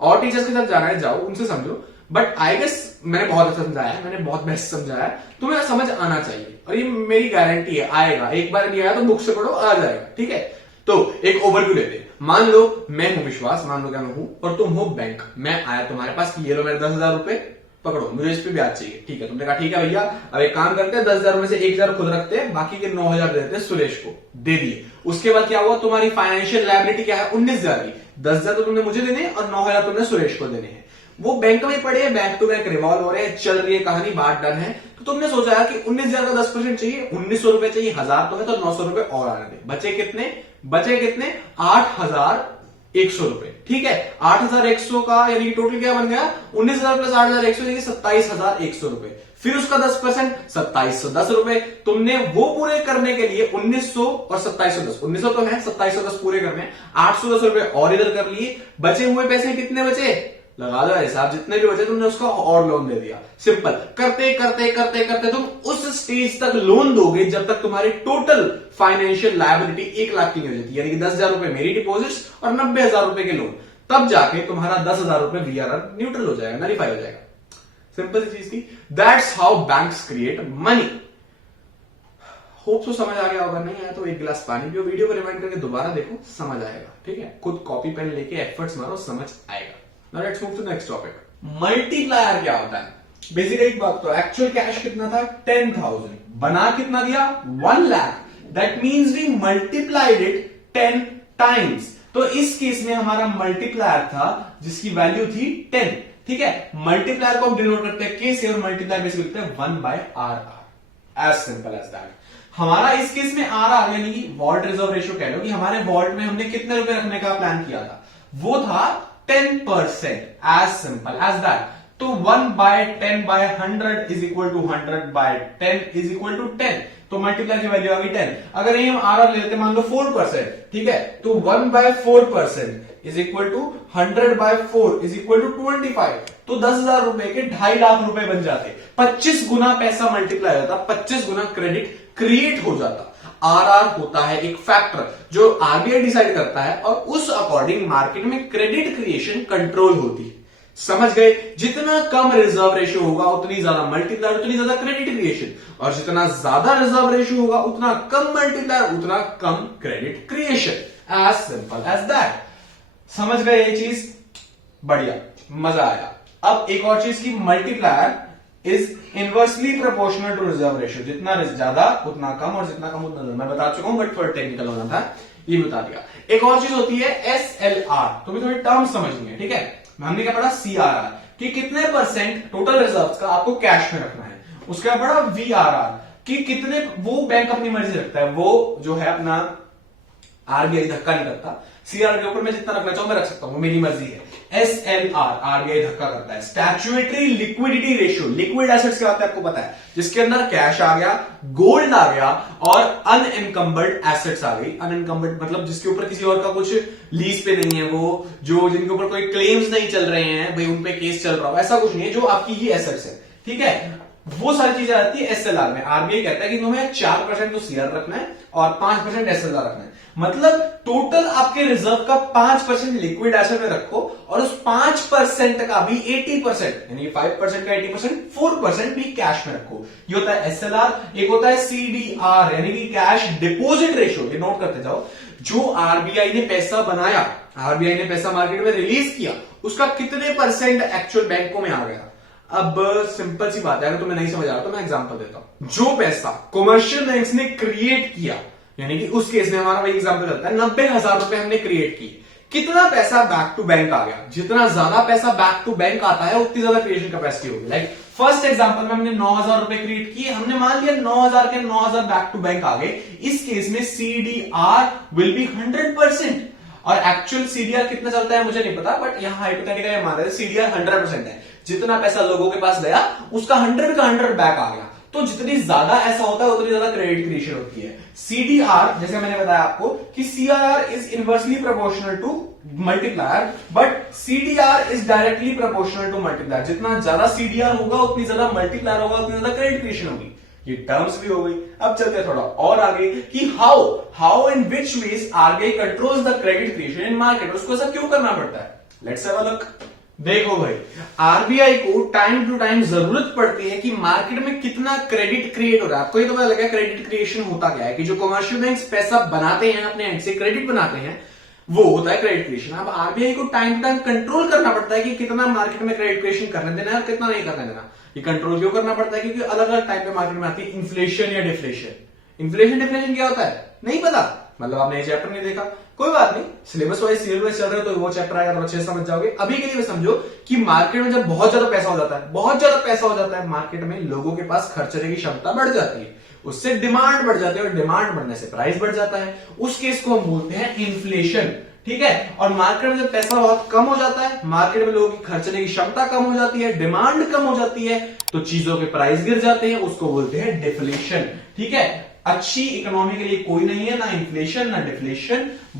और टीचर्स के साथ जाना है जाओ, उनसे समझो, बट आई गेस मैंने बहुत अच्छा समझाया, मैंने बहुत बेस्ट समझाया, तुम्हें समझ आना चाहिए, और ये मेरी गारंटी है आएगा, एक बार नहीं आया तो बुक से पढ़ो, आ जाएगा। ठीक है, तो एक ओवरव्यू लेते हैं, मान लो मैं हूं विश्वास, मान लो क्या मैं हूं, और तुम हो बैंक, मैं आया तुम्हारे पास कि ये लो मेरे 10,000 रुपए पकड़ो, मुझे इस पे ब्याज चाहिए। ठीक है, तुमने कहा ठीक है भैया, अब एक काम करते हैं, 10,000 में से 1,000 खुद रखते हैं, बाकी के 9,000 देते हैं सुरेश को, दे दिए। उसके बाद क्या हुआ, तुम्हारी फाइनेंशियल लायबिलिटी क्या है, 19,000 की, 10,000 तो तुमने मुझे देने और 9,000 तुमने सुरेश को देने हैं, वो बैंक में पड़े हैं, बैंक टू बैंक रिवॉल्व हो रहे हैं, चल रही है कहानी, बात डन है। तो तुमने सोचा है कि 19,000 का 10% चाहिए, 1,900 रुपए चाहिए, 1,000 तो है, तो 900 रुपए और आने दे, बचे कितने 8,100 रुपए। ठीक है, 8,100 का यानी कि टोटल क्या बन गया, 19,000 प्लस 8,100 यानी 27,100 रुपए, फिर उसका 10% 2,710 रुपए। तुमने वो पूरे करने के लिए 1,900 और 2,710, 1,900 तो है, 2,710 पूरे करने, 810 रुपए और इधर कर लिए, बचे हुए पैसे कितने बचे, लगा लो हिसाब, जितने भी बचे तुमने उसका और लोन दे दिया। सिंपल, करते करते करते करते तुम उस स्टेज तक लोन दोगे जब तक तुम्हारी टोटल फाइनेंशियल लायबिलिटी 1 लाख की नहीं हो जाती, यानी कि 10,000 रुपए मेरी डिपॉजिट्स और 90,000 रुपए के लोन, तब जाके तुम्हारा 10,000 रुपए वीआरआर न्यूट्रल हो जाएगा, नलिफाई हो जाएगा। सिंपल सी चीज थी, that's how banks create money. Hope तो समझ आ गया होगा, नहीं आया तो एक गिलास पानी पियो, वीडियो को रिमाइंड करके दोबारा देखो, समझ आएगा। ठीक है, खुद कॉपी पेन लेके एफर्ट्स मारो, समझ आएगा। Now let's move to next topic. Multiplier क्या होता है? बेसिकली एक बात तो, एक्चुअल कैश कितना था 10,000, बना कितना दिया 1 lakh, that means we multiplied it 10 times. तो इस केस में हमारा मल्टीप्लायर था जिसकी वैल्यू थी 10। ठीक है, मल्टीप्लायर को हम डिनोट करते हैं के से, और मल्टीप्लायर बेसिकली लिखते हैं 1/RR, as simple as that. हमारा इस केस में RR यानी कि वॉल्ट रिजर्व रेशियो कह लो, कि हमारे वॉल्ट में हमने कितने रुपए रखने का प्लान किया था, वो था 10%, as simple as that। तो 1/10/100 is equal to 100/10 is equal to 10, तो मल्टीप्लाई की वैल्यू आ गई 10। अगर यही हम आर लेते मान लो 4%, ठीक है, तो 1/4% is equal to 100/4 is equal to 25, तो 10,000 रुपए के 2.5 लाख रुपए बन जाते, 25 गुना पैसा मल्टीप्लाई होता, 25 गुना क्रेडिट क्रिएट हो जाता। आरआर होता है एक फैक्टर जो आरबीआई डिसाइड करता है, और उस अकॉर्डिंग मार्केट में क्रेडिट क्रिएशन कंट्रोल होती है। समझ गए, जितना कम रिजर्व रेशियो होगा उतनी ज्यादा मल्टीप्लायर, उतनी ज्यादा क्रेडिट क्रिएशन, और जितना ज्यादा रिजर्व रेशियो होगा उतना कम मल्टीप्लायर, उतना कम credit creation. As simple as that. समझ गए ये चीज, बढ़िया, मजा आया। अब एक और चीज की, multiplier is inversely proportional to reserve ratio, जितना ज्यादा उतना कम, और जितना कम उतना ज्यादा। मैं बता चुका हूं, बट थोड़ा टेक्निकल होना था, ये बता दिया। एक और चीज होती है SLR, तुम्हें थोड़ी टर्म समझनी है। ठीक है, हमने क्या पढ़ा, CRR, कि कितने परसेंट टोटल रिजर्व्स का आपको कैश में रखना है। उसके बाद पढ़ा VRR, कि कितने, वो बैंक अपनी मर्जी रखता है, वो जो है अपना आरबीआई धक्का नहीं करता। CRR के ऊपर मैं जितना रखना चाहूं मैं रख सकता हूं, वो मेरी मर्जी है। SLR, आरबीआई धक्का करता है। Statutory liquidity ratio, liquid assets क्या होता है आपको पता है, जिसके अंदर कैश आ गया, गोल्ड आ गया, और अनएनकम्बर्ड एसेट्स आ गई। अनएनकम्बर्ड मतलब जिसके ऊपर किसी और का कुछ लीज पे नहीं है, वो जो जिनके ऊपर कोई क्लेम्स नहीं चल रहे हैं, भाई उन पे केस चल रहा हो, ऐसा कुछ नहीं है, जो आपकी ही एसेट्स है। ठीक है, वो सारी चीजें आती है एसएलआर में। आरबीआई कहता है कि तुम्हें 4% तो सीआर रखना है और 5% एसएलआर रखना है। मतलब टोटल आपके रिजर्व का 5% लिक्विड एसेट में रखो और उस 5% का भी 80%, यानी 5% का 80%, 4% भी कैश में रखो। ये होता है एसएलआर। एक होता है सीडीआर, यानी कि कैश डिपॉजिट रेशियो। ये नोट करते जाओ। जो आरबीआई ने पैसा बनाया, आरबीआई ने पैसा मार्केट में रिलीज किया, उसका कितने परसेंट एक्चुअल बैंकों में आ गया। अब सिंपल सी बात है, अगर तुम्हें नहीं समझ आ रहा तो मैं एग्जांपल देता हूं। जो पैसा कमर्शियल बैंक्स ने क्रिएट किया, यानी कि उस केस में हमारा वही एग्जांपल चलता है, 90,000 रुपए हमने क्रिएट किए, कितना पैसा बैक टू बैंक आ गया। जितना ज्यादा पैसा बैक टू बैंक आता है उतनी ज्यादा क्रिएशन कैपेसिटी होगी। लाइक फर्स्ट एग्जांपल में हमने 9,000 रुपए क्रिएट किए, हमने मान लिया 9,000 के 9,000 बैक टू बैंक आ गए। इस केस में सीडीआर विल बी 100%। और एक्चुअल सीडीआर कितना चलता है मुझे नहीं पता, बट यहां हाइपोथेटिकल मान रहे हैं सीडीआर 100% है। जितना पैसा लोगों के पास गया उसका 100 का 100 बैक आ गया। तो जितनी ज्यादा ऐसा होता है उतनी ज्यादा क्रेडिट क्रिएशन होती है। सीडीआर, जैसे मैंने बताया आपको कि CRR is inversely proportional to multiplier, but CDR is directly proportional to multiplier. जितना ज्यादा सीडीआर होगा उतनी ज्यादा मल्टीप्लायर होगा, उतनी ज्यादा क्रेडिट क्रिएशन होगी। ये टर्म्स भी हो गई। अब चलते हैं थोड़ा और आगे कि how in which ways RBI controls the credit creation in market. उसको ऐसा क्यों करना पड़ता है, लेट्स हैव अ लुक। देखो भाई, आरबीआई को टाइम टू टाइम जरूरत पड़ती है कि मार्केट में कितना क्रेडिट क्रिएट हो रहा है। आपको ये तो पता लगा क्रेडिट क्रिएशन होता क्या है, कि जो कमर्शियल बैंक्स पैसा बनाते हैं अपने एंड से, क्रेडिट बनाते हैं, वो होता है क्रेडिट क्रिएशन। अब आरबीआई को टाइम टू टाइम कंट्रोल करना पड़ता है कि कितना मार्केट में क्रेडिट क्रिएशन करने देना है और कितना नहीं करने देना। ये कंट्रोल क्यों करना पड़ता है, क्योंकि अलग अलग टाइम पे मार्केट में आती है इन्फ्लेशन या डिफ्लेशन। इन्फ्लेशन डिफ्लेशन क्या होता है नहीं पता, मतलब आपने ये चैप्टर नहीं देखा, कोई बात नहीं, सिलेबस वाइज सीरियल वाइज चल रहे हो तो वो चैप्टर आएगा तो अच्छे से समझ जाओगे। अभी के लिए समझो कि मार्केट में जब बहुत ज्यादा पैसा हो जाता है, बहुत ज्यादा पैसा हो जाता है मार्केट में, लोगों के पास खर्चने की क्षमता बढ़ जाती है, उससे डिमांड बढ़ जाती है और डिमांड बढ़ने से प्राइस बढ़ जाता है। उस केस को हम बोलते हैं इन्फ्लेशन, ठीक है। और मार्केट में जब पैसा बहुत कम हो जाता है, मार्केट में लोगों की खर्चने की क्षमता कम हो जाती है, डिमांड कम हो जाती है, तो चीजों के प्राइस गिर जाते हैं, उसको बोलते हैं डिफ्लेशन, ठीक है। अच्छी इकोनॉमी के लिए कोई नहीं है ना इन्फ्लेशन ना डिफ्लेशन,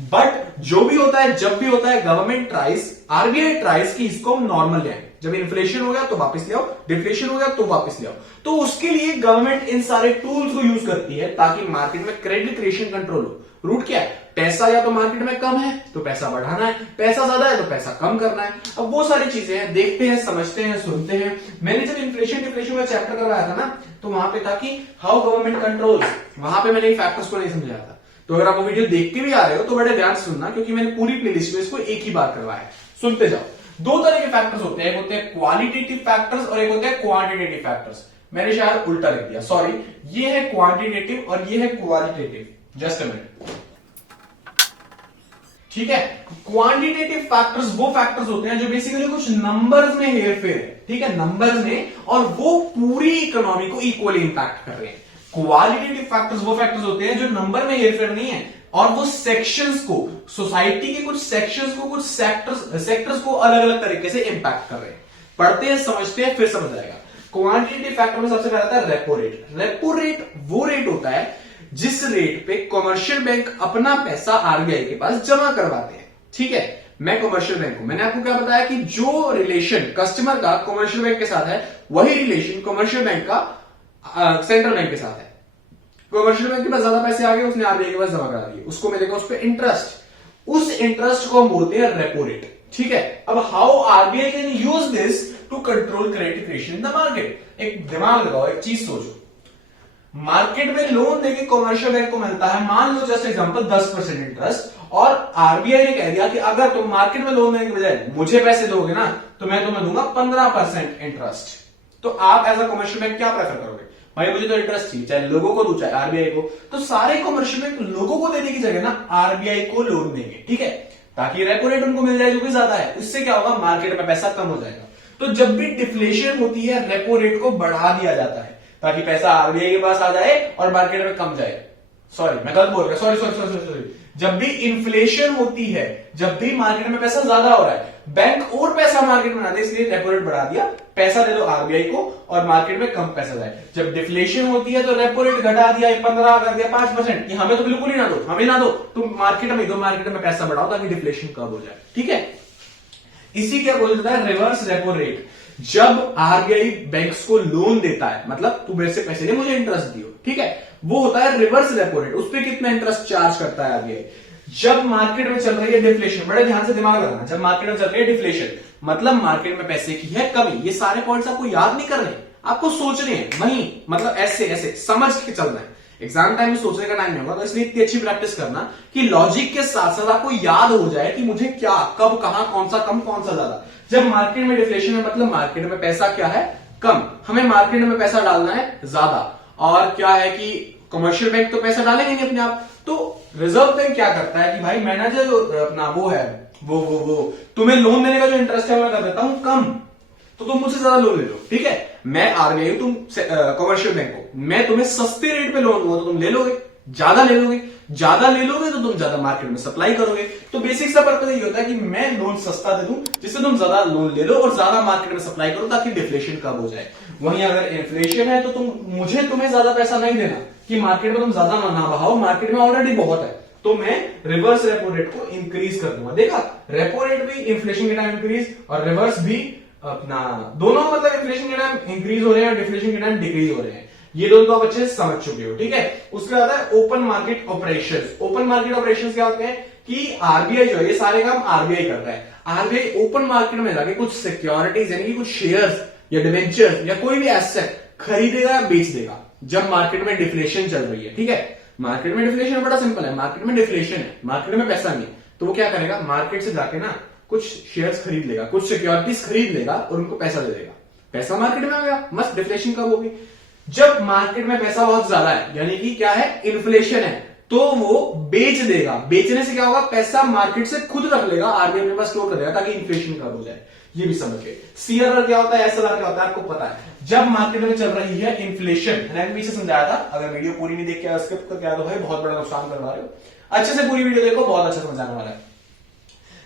बट जो भी होता है, जब भी होता है, गवर्नमेंट ट्राइज, आरबीआई ट्राइज की इसको हम नॉर्मल ले आए। जब इन्फ्लेशन हो गया तो वापस ले आओ, डिफ्लेशन हो गया तो वापस ले आओ। तो उसके लिए गवर्नमेंट इन सारे टूल्स को यूज करती है ताकि मार्केट में क्रेडिट क्रिएशन कंट्रोल हो। रूट क्या है, पैसा या तो मार्केट में कम है तो पैसा बढ़ाना है, पैसा ज्यादा है तो पैसा कम करना है। अब वो सारी चीजें हैं, देखते हैं, समझते हैं, सुनते हैं। मैंने जब इन्फ्लेशन डिफ्लेशन का चैप्टर करवाया था ना, तो वहां पे था कि हाउ गवर्नमेंट कंट्रोल्स, वहां पे मैंने फैक्टर्स को नहीं समझाया था। तो अगर आप वो वीडियो देख के भी आ रहे हो तो बड़े ध्यान से सुनना, क्योंकि मैंने पूरी प्लेलिस्ट में इसको एक ही बार करवाया। सुनते जाओ। दो तरह के फैक्टर्स होते हैं, एक होते हैं क्वालिटेटिव फैक्टर्स और एक होते हैं क्वांटिटेटिव फैक्टर्स। मैंने शायद उल्टा लिख दिया, सॉरी। ये है क्वांटिटेटिव और ये है क्वालिटेटिव। जस्ट अ मिनट, ठीक है। क्वांटिटेटिव फैक्टर्स वो फैक्टर्स होते हैं जो बेसिकली कुछ नंबर्स में हेरफेर है, ठीक है, नंबर्स में, और वो पूरी इकोनॉमी को इक्वली इंपैक्ट कर रहे हैं। क्वालिटेटिव फैक्टर्स वो फैक्टर्स होते हैं जो नंबर में हेरफेर नहीं है और वो सेक्शंस को, सोसाइटी के कुछ सेक्शंस को, कुछ सेक्टर्स को अलग अलग तरीके से इंपैक्ट कर रहे हैं। पढ़ते हैं, समझते हैं, फिर समझ आएगा। क्वांटिटेटिव फैक्टर में सबसे पहला आता है रेपो रेट। रेपो रेट वो रेट होता है जिस रेट पे कमर्शियल बैंक अपना पैसा आरबीआई के पास जमा करवाते हैं, ठीक है। मैं कमर्शियल बैंक हूं, मैंने आपको क्या बताया कि जो रिलेशन कस्टमर का कमर्शियल बैंक के साथ है, वही रिलेशन कमर्शियल बैंक का सेंट्रल बैंक के साथ है। कमर्शियल बैंक के पास ज्यादा पैसे आ गए, उसने आरबीआई के पास जमा करा दिए, उसको मिलेगा उस पर इंटरेस्ट। उस इंटरेस्ट को हम बोलते हैं रेपो रेट, ठीक है। अब how RBI can use this to control credit creation in the market. एक दिमाग लगाओ, एक चीज सोचो, मार्केट में लोन देके कमर्शियल बैंक को मिलता है, मान लो जस्ट एग्जांपल 10% इंटरेस्ट, और आरबीआई ने कह दिया कि अगर तुम मार्केट में लोन देने के बजाय मुझे पैसे दोगे ना तो मैं तुम्हें दूंगा 15% इंटरेस्ट। तो आप एज अ कमर्शियल बैंक क्या प्रेफर करोगे, भाई मुझे तो इंटरेस्ट चाहिए, चाहे लोगों को दो चाहे आरबीआई को। तो सारे कमर्शियल बैंक लोगों को देने की जगह ना आरबीआई को लोन देंगे, ठीक है, ताकि रेपो रेट उनको मिल जाए जो कि ज्यादा है। उससे क्या होगा, मार्केट में पैसा कम हो जाएगा। तो जब भी डिफ्लेशन होती है, रेपो रेट को बढ़ा दिया जाता है ताकि पैसा आरबीआई के पास आ जाए और मार्केट में कम जाए। सॉरी, मैं गलत बोल रहा, सॉरी। जब भी इन्फ्लेशन होती है, जब भी मार्केट में पैसा ज्यादा हो रहा है, बैंक और पैसा मार्केट में ना दे, इसलिए रेपो रेट बढ़ा दिया, पैसा दे दो आरबीआई को और मार्केट में कम पैसा जाए। जब डिफ्लेशन होती है तो रेपो रेट घटा दिया, 15 कर दिया 5%, कि हमें तो बिल्कुल ही ना दो, हमें ना दो, तुम मार्केट में दो, मार्केट में पैसा बढ़ाओ ताकि डिफ्लेशन कम हो जाए, ठीक है। इसी क्या बोला जाता है, रिवर्स रेपो रेट। जब आरबीआई बैंक्स को लोन देता है, मतलब तू मेरे से पैसे ले, मुझे इंटरेस्ट दियो, ठीक है, वो होता है रिवर्स रेपो रेट। उस पर कितना इंटरेस्ट चार्ज करता है आरबीआई। जब मार्केट में चल रही है डिफ्लेशन, बड़े ध्यान से दिमाग लगाना, जब मार्केट में चल रही है डिफ्लेशन मतलब मार्केट में पैसे की है कमी। ये सारे पॉइंट्स आपको याद नहीं करने, आपको सोचने हैं, वहीं मतलब ऐसे ऐसे समझ के चलना है। एग्जाम टाइम में सोचने का टाइम नहीं होगा, तो इसलिए इतनी अच्छी प्रैक्टिस करना कि लॉजिक के साथ साथ आपको याद हो जाए कि मुझे क्या, कब, कहां, कौन सा कम, कौन सा ज्यादा। जब मार्केट में डिफ्लेशन है मतलब मार्केट में पैसा क्या है, कम, हमें मार्केट में पैसा डालना है ज्यादा। और क्या है कि कमर्शियल बैंक तो पैसा डालेंगे नहीं अपने आप, तो रिजर्व बैंक क्या करता है कि भाई मैनेजर जो अपना वो है, वो तुम्हें लोन देने का जो इंटरेस्ट है मैं कर देता हूं कम, तो तुम मुझसे ज्यादा लोन ले लो, ठीक है। मैं आरबीआई हूं, तुम कमर्शियल बैंक हो, मैं तुम्हें सस्ते रेट पे लोन दूंगा तो तुम ले लोगे, ज्यादा ले लोगे, ज्यादा ले लोगे तो तुम ज्यादा मार्केट में सप्लाई करोगे। तो बेसिक सा पर्पज ये होता है कि मैं लोन सस्ता दे दूं जिससे तुम ज्यादा लोन ले लो और ज्यादा मार्केट में सप्लाई करो ताकि डिफ्लेशन कम हो जाए। वहीं अगर इन्फ्लेशन है तो तुम्हें ज्यादा पैसा नहीं देना कि मार्केट में तुम ज्यादा ना बहाओ, मार्केट में ऑलरेडी बहुत है, तो मैं रिवर्स रेपो रेट को इंक्रीज कर दूंगा। देखा, रेपो रेट भी इन्फ्लेशन के टाइम इंक्रीज और रिवर्स भी अपना, दोनों मतलब इन्फ्लेशन के टाइम इंक्रीज हो रहे हैं और डिफ्लेशन के टाइम डिक्रीज हो रहे हैं। ये दोनों तो आप अच्छे से समझ चुके हो, ठीक है। उसके बाद है open market operations. Open market operations क्या होते हैं कि आरबीआई जो है ये सारे काम आरबीआई करता है। आरबीआई ओपन मार्केट में जाके कुछ सिक्योरिटीज यानी कि कुछ शेयर्स या डिवेंचर्स या कोई भी एसेट खरीदेगा या बेच देगा जब मार्केट में डिफ्लेशन चल रही है, ठीक है। मार्केट में डिफ्लेशन बड़ा सिंपल है, मार्केट में डिफ्लेशन है, मार्केट में पैसा नहीं, तो वो क्या करेगा, मार्केट से जाके ना कुछ शेयर्स खरीद लेगा, कुछ सिक्योरिटीज खरीद लेगा और उनको पैसा दे देगा। पैसा मार्केट में आ गया, मस्त डिफ्लेशन कब होगी, जब मार्केट में पैसा बहुत ज्यादा है, यानी कि क्या है, इन्फ्लेशन है, तो वो बेच देगा। बेचने से क्या होगा, पैसा मार्केट से खुद रख लेगा, आरबीआई अपने पास स्टोर कर देगा ताकि इन्फ्लेशन कम हो जाए। ये भी समझ गए। सीआरआर क्या होता है, एसएलआर क्या होता है, आपको पता है। जब मार्केट में चल रही है इन्फ्लेशन, मैंने पीछे समझाया था, अगर वीडियो पूरी नहीं देख के स्किप करके आया तो भाई बहुत बड़ा नुकसान करवा रहे हो। अच्छे से पूरी वीडियो देखो, बहुत अच्छा समझाने वाला है।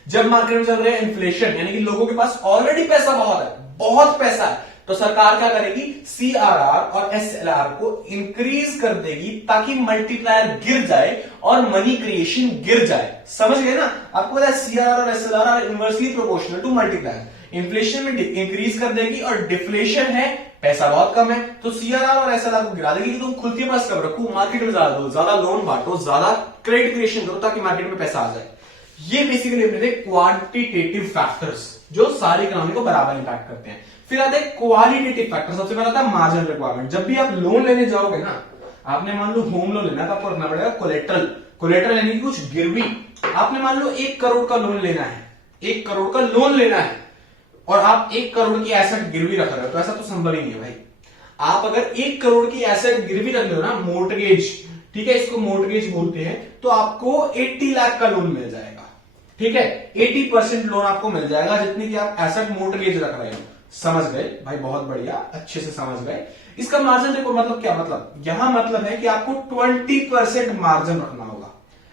जब मार्केट में चल रहा है इन्फ्लेशन यानी कि लोगों के पास ऑलरेडी पैसा बहुत है, बहुत पैसा है, तो सरकार क्या करेगी, सीआरआर और एसएलआर को इंक्रीज कर देगी ताकि मल्टीप्लायर गिर जाए और मनी क्रिएशन गिर जाए। समझ गए ना, आपको पता है सीआरआर और SLR are inversely proportional to multiplier. Inflation में इंक्रीज कर देगी और डिफ्लेशन है, पैसा बहुत कम है, तो सीआरआर और एसएलआर को गिरा देगी कि तुम खुद के पास कम रखो, मार्केट में ज्यादा दो, ज्यादा लोन बांटो, ज्यादा क्रेडिट क्रिएशन करो ताकि मार्केट में पैसा आ जाए। ये बेसिकली अपने थे क्वांटिटेटिव फैक्टर्स जो सारी इकोनॉमी को बराबर इंपैक्ट करते हैं। फिर आते हैं क्वालिटेटिव फैक्टर। सबसे पहला था मार्जिन रिक्वायरमेंट। जब भी आप लोन लेने जाओगे ना, आपने मान लो होम लोन लेना है तो आपको रखना पड़ेगा कोलेट्रल। कोलेट्रल यानी कि कुछ गिरवी। आपने मान लो 1 करोड़ का लोन लेना है, 1 करोड़ का लोन लेना है और आप 1 करोड़ की एसेट गिरवी रख रहे हो, तो ऐसा तो संभव ही नहीं है भाई। आप अगर 1 करोड़ की एसेट गिरवी रख लो ना, मोर्टगेज, ठीक है, इसको मोर्टगेज बोलते हैं, तो आपको 80 लाख का लोन मिल जाएगा, ठीक है। 80% लोन आपको मिल जाएगा जितनी की आप एसेट मोर्टगेज रख रहे हो। समझ गए भाई, बहुत बढ़िया, अच्छे से समझ गए। इसका मार्जिन देखो, मतलब क्या, मतलब यहां मतलब है कि आपको 20% मार्जिन रखना होगा।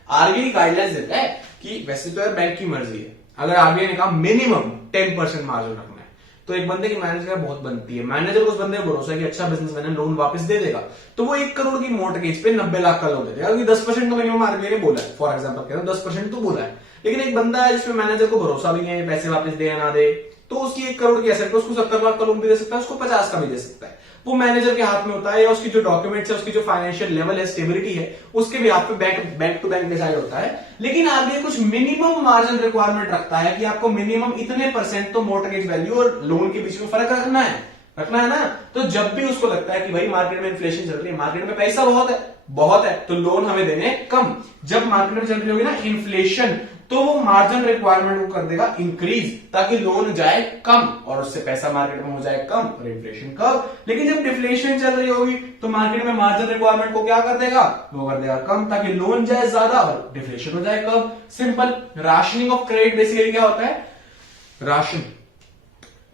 आरबीआई गाइडलाइंस देता है कि वैसे तो यार बैंक की मर्जी है, अगर आरबीआई ने कहा मिनिमम 10% मार्जिन रखना है, तो एक बंदे की मैनेजर बहुत बनती है, मैनेजर को उस बंदे को भरोसा है कि अच्छा बिजनेसमैन है, लोन वापस दे देगा, तो वो 1 करोड़ की मोर्टगेज पे 90 लाख का लोन दे देगा, क्योंकि 10% तो मिनिमम आरबीआई ने बोला है। फॉर एग्जाम्पल कह रहा हूं 10% तो बोला है, लेकिन एक बंदा है जिसमें मैनेजर को भरोसा भी है पैसे वापस दे या ना दे, तो उसकी 1 करोड़ की एसेट को उसको 70 लाख का लोन भी दे सकता है, उसको 50 का भी दे सकता है। वो मैनेजर के हाथ में होता है, या उसकी जो डॉक्यूमेंट्स है, उसकी जो फाइनेंशियल लेवल है, स्टेबिलिटी है, उसके भी हाथ पे बैंक टू बैंक डिसाइड होता है। लेकिन आरबीआई कुछ मिनिमम मार्जिन रिक्वायरमेंट रखता है कि आपको मिनिमम इतने % तो मोर्टगेज वैल्यू और लोन के बीच में फर्क रखना है ना। तो जब भी उसको लगता है कि भाई मार्केट में इन्फ्लेशन चल रही है, मार्केट में पैसा बहुत है, तो लोन हमें देने कम। जब मार्केट में चल रही होगी ना इन्फ्लेशन, तो वो मार्जिन रिक्वायरमेंट को कर देगा इंक्रीज ताकि लोन जाए कम और उससे पैसा मार्केट में हो जाए कम और इन्फ्लेशन कम। लेकिन जब डिफ्लेशन चल रही होगी तो मार्केट में मार्जिन रिक्वायरमेंट को क्या कर देगा, वो कर देगा कम ताकि लोन जाए ज्यादा और डिफ्लेशन हो जाए कम। Simple. Rationing of credit basically क्या होता है, राशन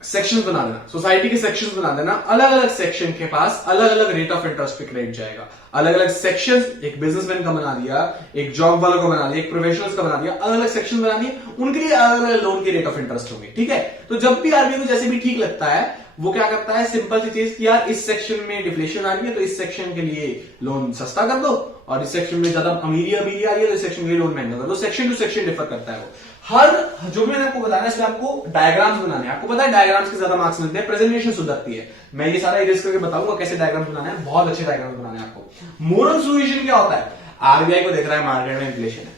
सेक्शंस बना देना, सोसाइटी के सेक्शंस बना देना, अलग अलग सेक्शन के पास अलग अलग रेट ऑफ इंटरेस्ट पे क्रेडिट जाएगा। अलग अलग सेक्शंस, एक बिजनेसमैन का बना दिया, एक जॉब वालों का बना दिया, एक प्रोफेशनल्स का बना दिया, अलग अलग सेक्शन बना दिए, उनके लिए अलग अलग लोन के रेट ऑफ इंटरेस्ट होंगे, ठीक है। तो जब भी आरबीआई को जैसे भी ठीक लगता है वो क्या करता है, सिंपल सी चीज कि यार इस सेक्शन में डिफ्लेशन आ रही है तो इस सेक्शन के लिए लोन सस्ता कर दो, और इस सेक्शन में ज्यादा अमीरी आ रही है तो इस सेक्शन के लिए लोन महंगा कर दो। सेक्शन टू सेक्शन डिफर करता है वो। हर जो मैंने आपको बताया इसमें आपको डायग्राम्स बनाने हैं। आपको पता है डायग्राम्स के ज्यादा मार्क्स मिलते हैं, प्रेजेंटेशन सुधरती है। मैं ये सारा इरेज करके बताऊंगा कैसे डायग्राम्स बनाना है, बहुत अच्छे डायग्राम्स बनाने हैं आपको। मोरल सॉल्यूशन क्या होता है, आरबीआई को देख रहा है मार्केट में इन्फ्लेशन है,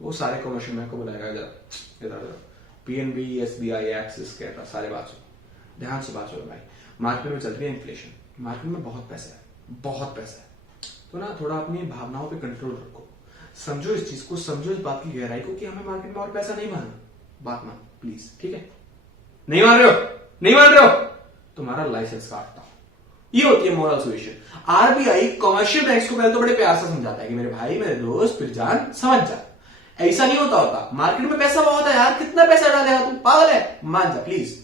वो सारे कमर्शियल बैंक को बुलाएगा, इधर पीएनबी, एसबीआई, एक्सिस, कैटरा, सारे बात सुनो, ध्यान से बात सुनो भाई। मार्केट में चल रही है इन्फ्लेशन, मार्केट में बहुत पैसा है, बहुत पैसा है, तो ना थोड़ा अपनी भावनाओं पे कंट्रोल रखो, समझो इस चीज को, समझो इस बात की गहराई को कि हमें मार्केट में और पैसा नहीं मानना, बात मान प्लीज, ठीक है? नहीं मान रहे हो, नहीं मान रहे हो, तुम्हारा लाइसेंस काटता हूं। ये होती है moral solution. RBI commercial banks को पहले तो बड़े प्यार से समझाता है कि मेरे भाई, मेरे दोस्त, फिर जान समझ जा, ऐसा नहीं होता। मार्केट में पैसा बहुत है यार, कितना पैसा डालेगा तू, पागल है, मान जा प्लीज,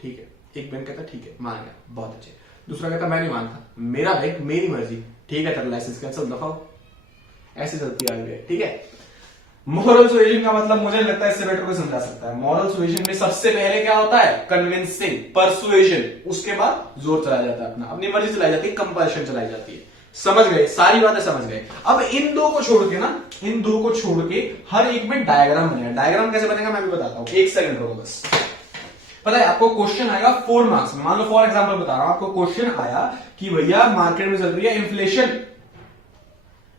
ठीक है? एक बैंक कहता ठीक है मान गया, बहुत अच्छे। दूसरा कहता मैं नहीं मानता, मेरा बैंक, मेरी मर्जी, ठीक है तेरा लाइसेंस कैंसिल, दफाओ। ऐसे चलती है, ठीक है? मोरल सुएजन का मतलब मुझे लगता है इससे बेटर कोई समझा सकता है। मोरल सुएजन में सबसे पहले क्या होता है, कन्विंसिंग, परसुएजन, उसके बाद जोर चलाया जाता है, अपनी मर्जी चलाई जाती है, कंपल्शन चलाई जाती है। समझ गए, सारी बातें समझ गए। अब इन दो को छोड़ के ना, इन दो को छोड़ के हर एक में डायग्राम बनेगा। डायग्राम कैसे बनेगा मैं भी बताता हूं, एक सेकंड रुको बस। पता है आपको क्वेश्चन आएगा 4 मार्क्स में, मान लो फॉर एग्जांपल बता रहा हूं, आपको क्वेश्चन आया कि भैया मार्केट में चल रही है इन्फ्लेशन,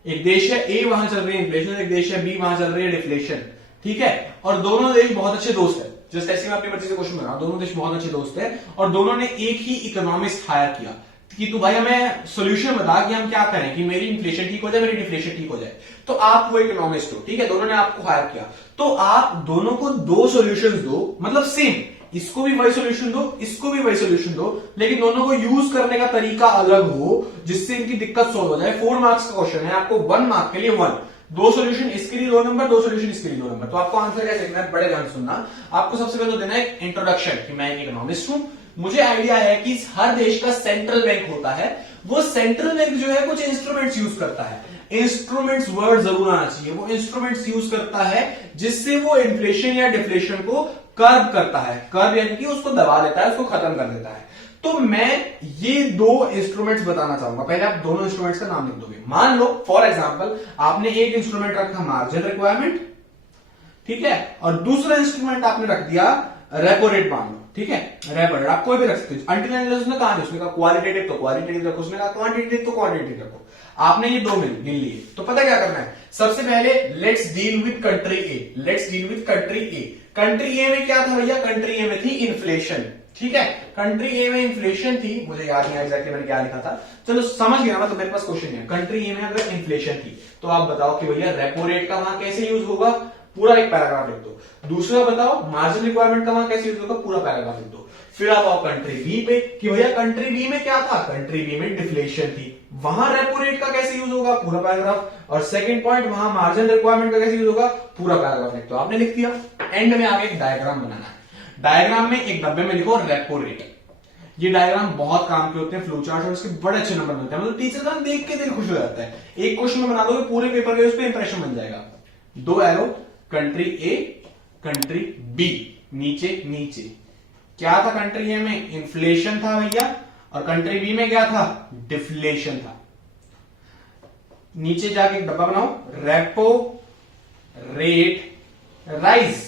एक देश है ए वहां चल रही है इन्फ्लेशन, एक देश है बी वहां चल रही है डिफ्लेशन, ठीक है? और दोनों देश बहुत अच्छे दोस्त है, जस्ट ऐसे मैं अपनी मर्जी से क्वेश्चन बना रहा हूं, दोनों देश बहुत अच्छे दोस्त है और दोनों ने एक ही इकोनॉमिस्ट हायर किया कि तू भाई हमें सोल्यूशन बता कि हम क्या करें कि मेरी इन्फ्लेशन ठीक हो जाए, मेरी डिफ्लेशन ठीक हो जाए। तो आप वो इकोनॉमिस्ट हो, ठीक है? दोनों ने आपको हायर किया, तो आप दोनों को 2 सॉल्यूशंस दो, मतलब सेम, इसको भी वही सॉल्यूशन दो, इसको भी वही सॉल्यूशन दो, लेकिन दोनों को यूज करने का तरीका अलग हो जिससे इनकी दिक्कत सोल्व हो जाए। 4 मार्क्स का क्वेश्चन है, आपको 1 मार्क के लिए 1, 2 सॉल्यूशन इसके लिए 2 नंबर, 2 सॉल्यूशन इसके लिए 2 नंबर। तो आपको आंसर कैसे लिखना है, बड़े ध्यान से सुनना। आपको सबसे पहले तो देना है एक इंट्रोडक्शन कि मैं एक इकोनॉमिस्ट हूं, मुझे आइडिया है कि हर देश का सेंट्रल बैंक होता है, वो सेंट्रल बैंक जो है कुछ इंस्ट्रूमेंट्स यूज करता है। इंस्ट्रूमेंट्स वर्ड जरूर आना चाहिए, वो इंस्ट्रूमेंट्स यूज करता है जिससे वो इन्फ्लेशन या डिफ्लेशन को कर्ब करता है, कर्ब यानी कि उसको दबा देता है, उसको खत्म कर देता है। तो मैं ये 2 इंस्ट्रूमेंट्स बताना चाहूंगा। पहले आप दोनों इंस्ट्रूमेंट्स का नाम लिख दोगे। मान लो फॉर एग्जांपल आपने एक इंस्ट्रूमेंट रखा मार्जिन रिक्वायरमेंट, ठीक है, और दूसरा इंस्ट्रूमेंट आपने रख दिया रेपो रेट, मान लो, ठीक है? रेपो रेट आप कोई भी रख सकते हो, अनटिल एंड उसने कहा, उसने कहा क्वालिटेटिव तो क्वालिटेटिव रखो, उसने कहा क्वांटिटेटिव तो क्वांटिटेटिव रखो। आपने ये 2 गिन लिए, तो पता क्या करना है, सबसे पहले let's deal with country A, let's deal with country A. Country A में क्या था भैया, कंट्री ए में थी इन्फ्लेशन, ठीक है? कंट्री ए में इन्फ्लेशन थी, मुझे याद नहीं एग्जैक्टली मैंने क्या लिखा था, चलो समझ गया, मतलब मेरे पास क्वेश्चन है, कंट्री ए में अगर इन्फ्लेशन थी तो आप बताओ कि भैया रेपो रेट का वहां कैसे यूज होगा, पूरा एक पैराग्राफ लिख दो। दूसरा बताओ मार्जिन रिक्वायरमेंट का वहां कैसे यूज होगा, पूरा पैराग्राफ लिख दो। फिर आप आओ कंट्री बी पे कि भैया कंट्री बी में क्या था, कंट्री बी में डिफ्लेशन थी, वहां रेपो रेट का कैसे यूज होगा, पूरा पैराग्राफ। और सेकंड पॉइंट वहां मार्जिन रिक्वायरमेंट का कैसे यूज होगा, पूरा पैराग्राफ लिख दो। आपने लिख दिया, एंड में आगे एक डायग्राम बनाना है। डायग्राम में एक डब्बे में लिखो रेपो रेट। ये डायग्राम बहुत काम के होते हैं, फ्लो चार्ट, और इसके बड़े अच्छे नंबर मिलते हैं, मतलब टीचर का देख के दिल खुश हो जाता है। एक क्वेश्चन में बना दोगे पूरे पेपर के, उस पर इंप्रेशन बन जाएगा। 2 arrow, country A, country B, नीचे नीचे क्या था, कंट्री ए में इन्फ्लेशन था भैया, और कंट्री बी में क्या था, डिफ्लेशन था। नीचे जाके एक डब्बा बनाओ, रेपो रेट राइज।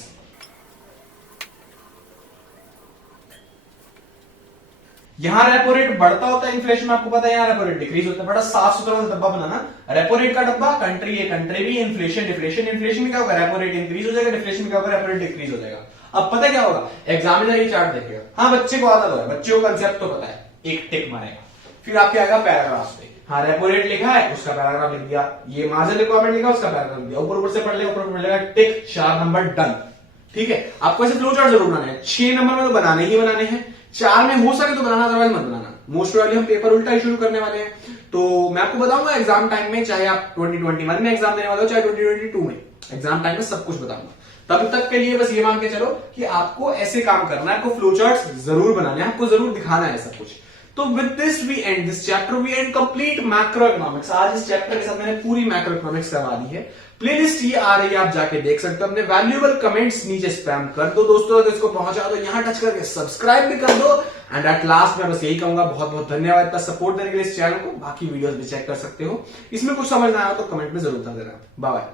यहां रेपो रेट बढ़ता होता है, इन्फ्लेशन में आपको पता है, यहां रेपो रेट डिक्रीज होता है। बड़ा साफ सुथरा डब्बा बनाना, रेपो रेट का डब्बा, country A, country B, inflation, deflation. Inflation में क्या होगा, रेपो रेट इंक्रीज हो जाएगा, डिफ्लेशन में क्या होगा, रेपो रेट डिक्रीज हो जाएगा। अब पता क्या होगा, एग्जामिनर ये चार्ट देखेगा, हाँ बच्चे को आता तो है, बच्चे को कंसेप्ट तो पता है, एक टिक मारेगा। फिर आपके आएगा पैराग्राफ पे, हाँ रेपो रेट लिखा है उसका पैराग्राफ लिख दिया, ये मार्जिन रिक्वायरमेंट लिखा उसका पैराग्राफ लिख दिया, ऊपर ऊपर से पढ़ ले, ऊपर पढ़ लेगा, टिक, 4 नंबर डन। ठीक है, आपको ऐसे फ्लो चार्ट जरूर बनाने हैं, 6 नंबर में तो बनाने ही बनाने हैं, 4 में हो सके तो बनाना, अदरवाइज मत बनाना। मोस्ट प्रोबेबली हम पेपर उल्टा ही शुरू करने वाले हैं, तो मैं आपको बताऊंगा एग्जाम टाइम में, चाहे आप 2021 में एग्जाम देने वाले हो चाहे 2022 में, एग्जाम टाइम में सब कुछ बताऊंगा। तब तक के लिए बस ये मान के चलो कि आपको ऐसे काम करना है, आपको फ्लो चार्ट जरूर बनाने हैं, आपको जरूर दिखाना है सब कुछ। तो with this we end this chapter, we end complete macro economics. आज इस चैप्टर के साथ मैंने पूरी मैक्रो इकोनॉमिक्स करवा दी है। प्लेलिस्ट ये आ रही है, आप जाके देख सकते हो। अपने वैल्यूएबल कमेंट्स नीचे स्पैम कर दो दोस्तों, अगर इसको पहुंचा दो, यहां टच करके सब्सक्राइब भी कर दो एंड एट लास्ट मैं बस यही कहूंगा, बहुत बहुत धन्यवाद आपका सपोर्ट देने के लिए इस चैनल को। बाकी वीडियोस भी चेक कर सकते हो, इसमें कुछ समझ ना आया तो कमेंट में जरूर बता देना। Bye bye.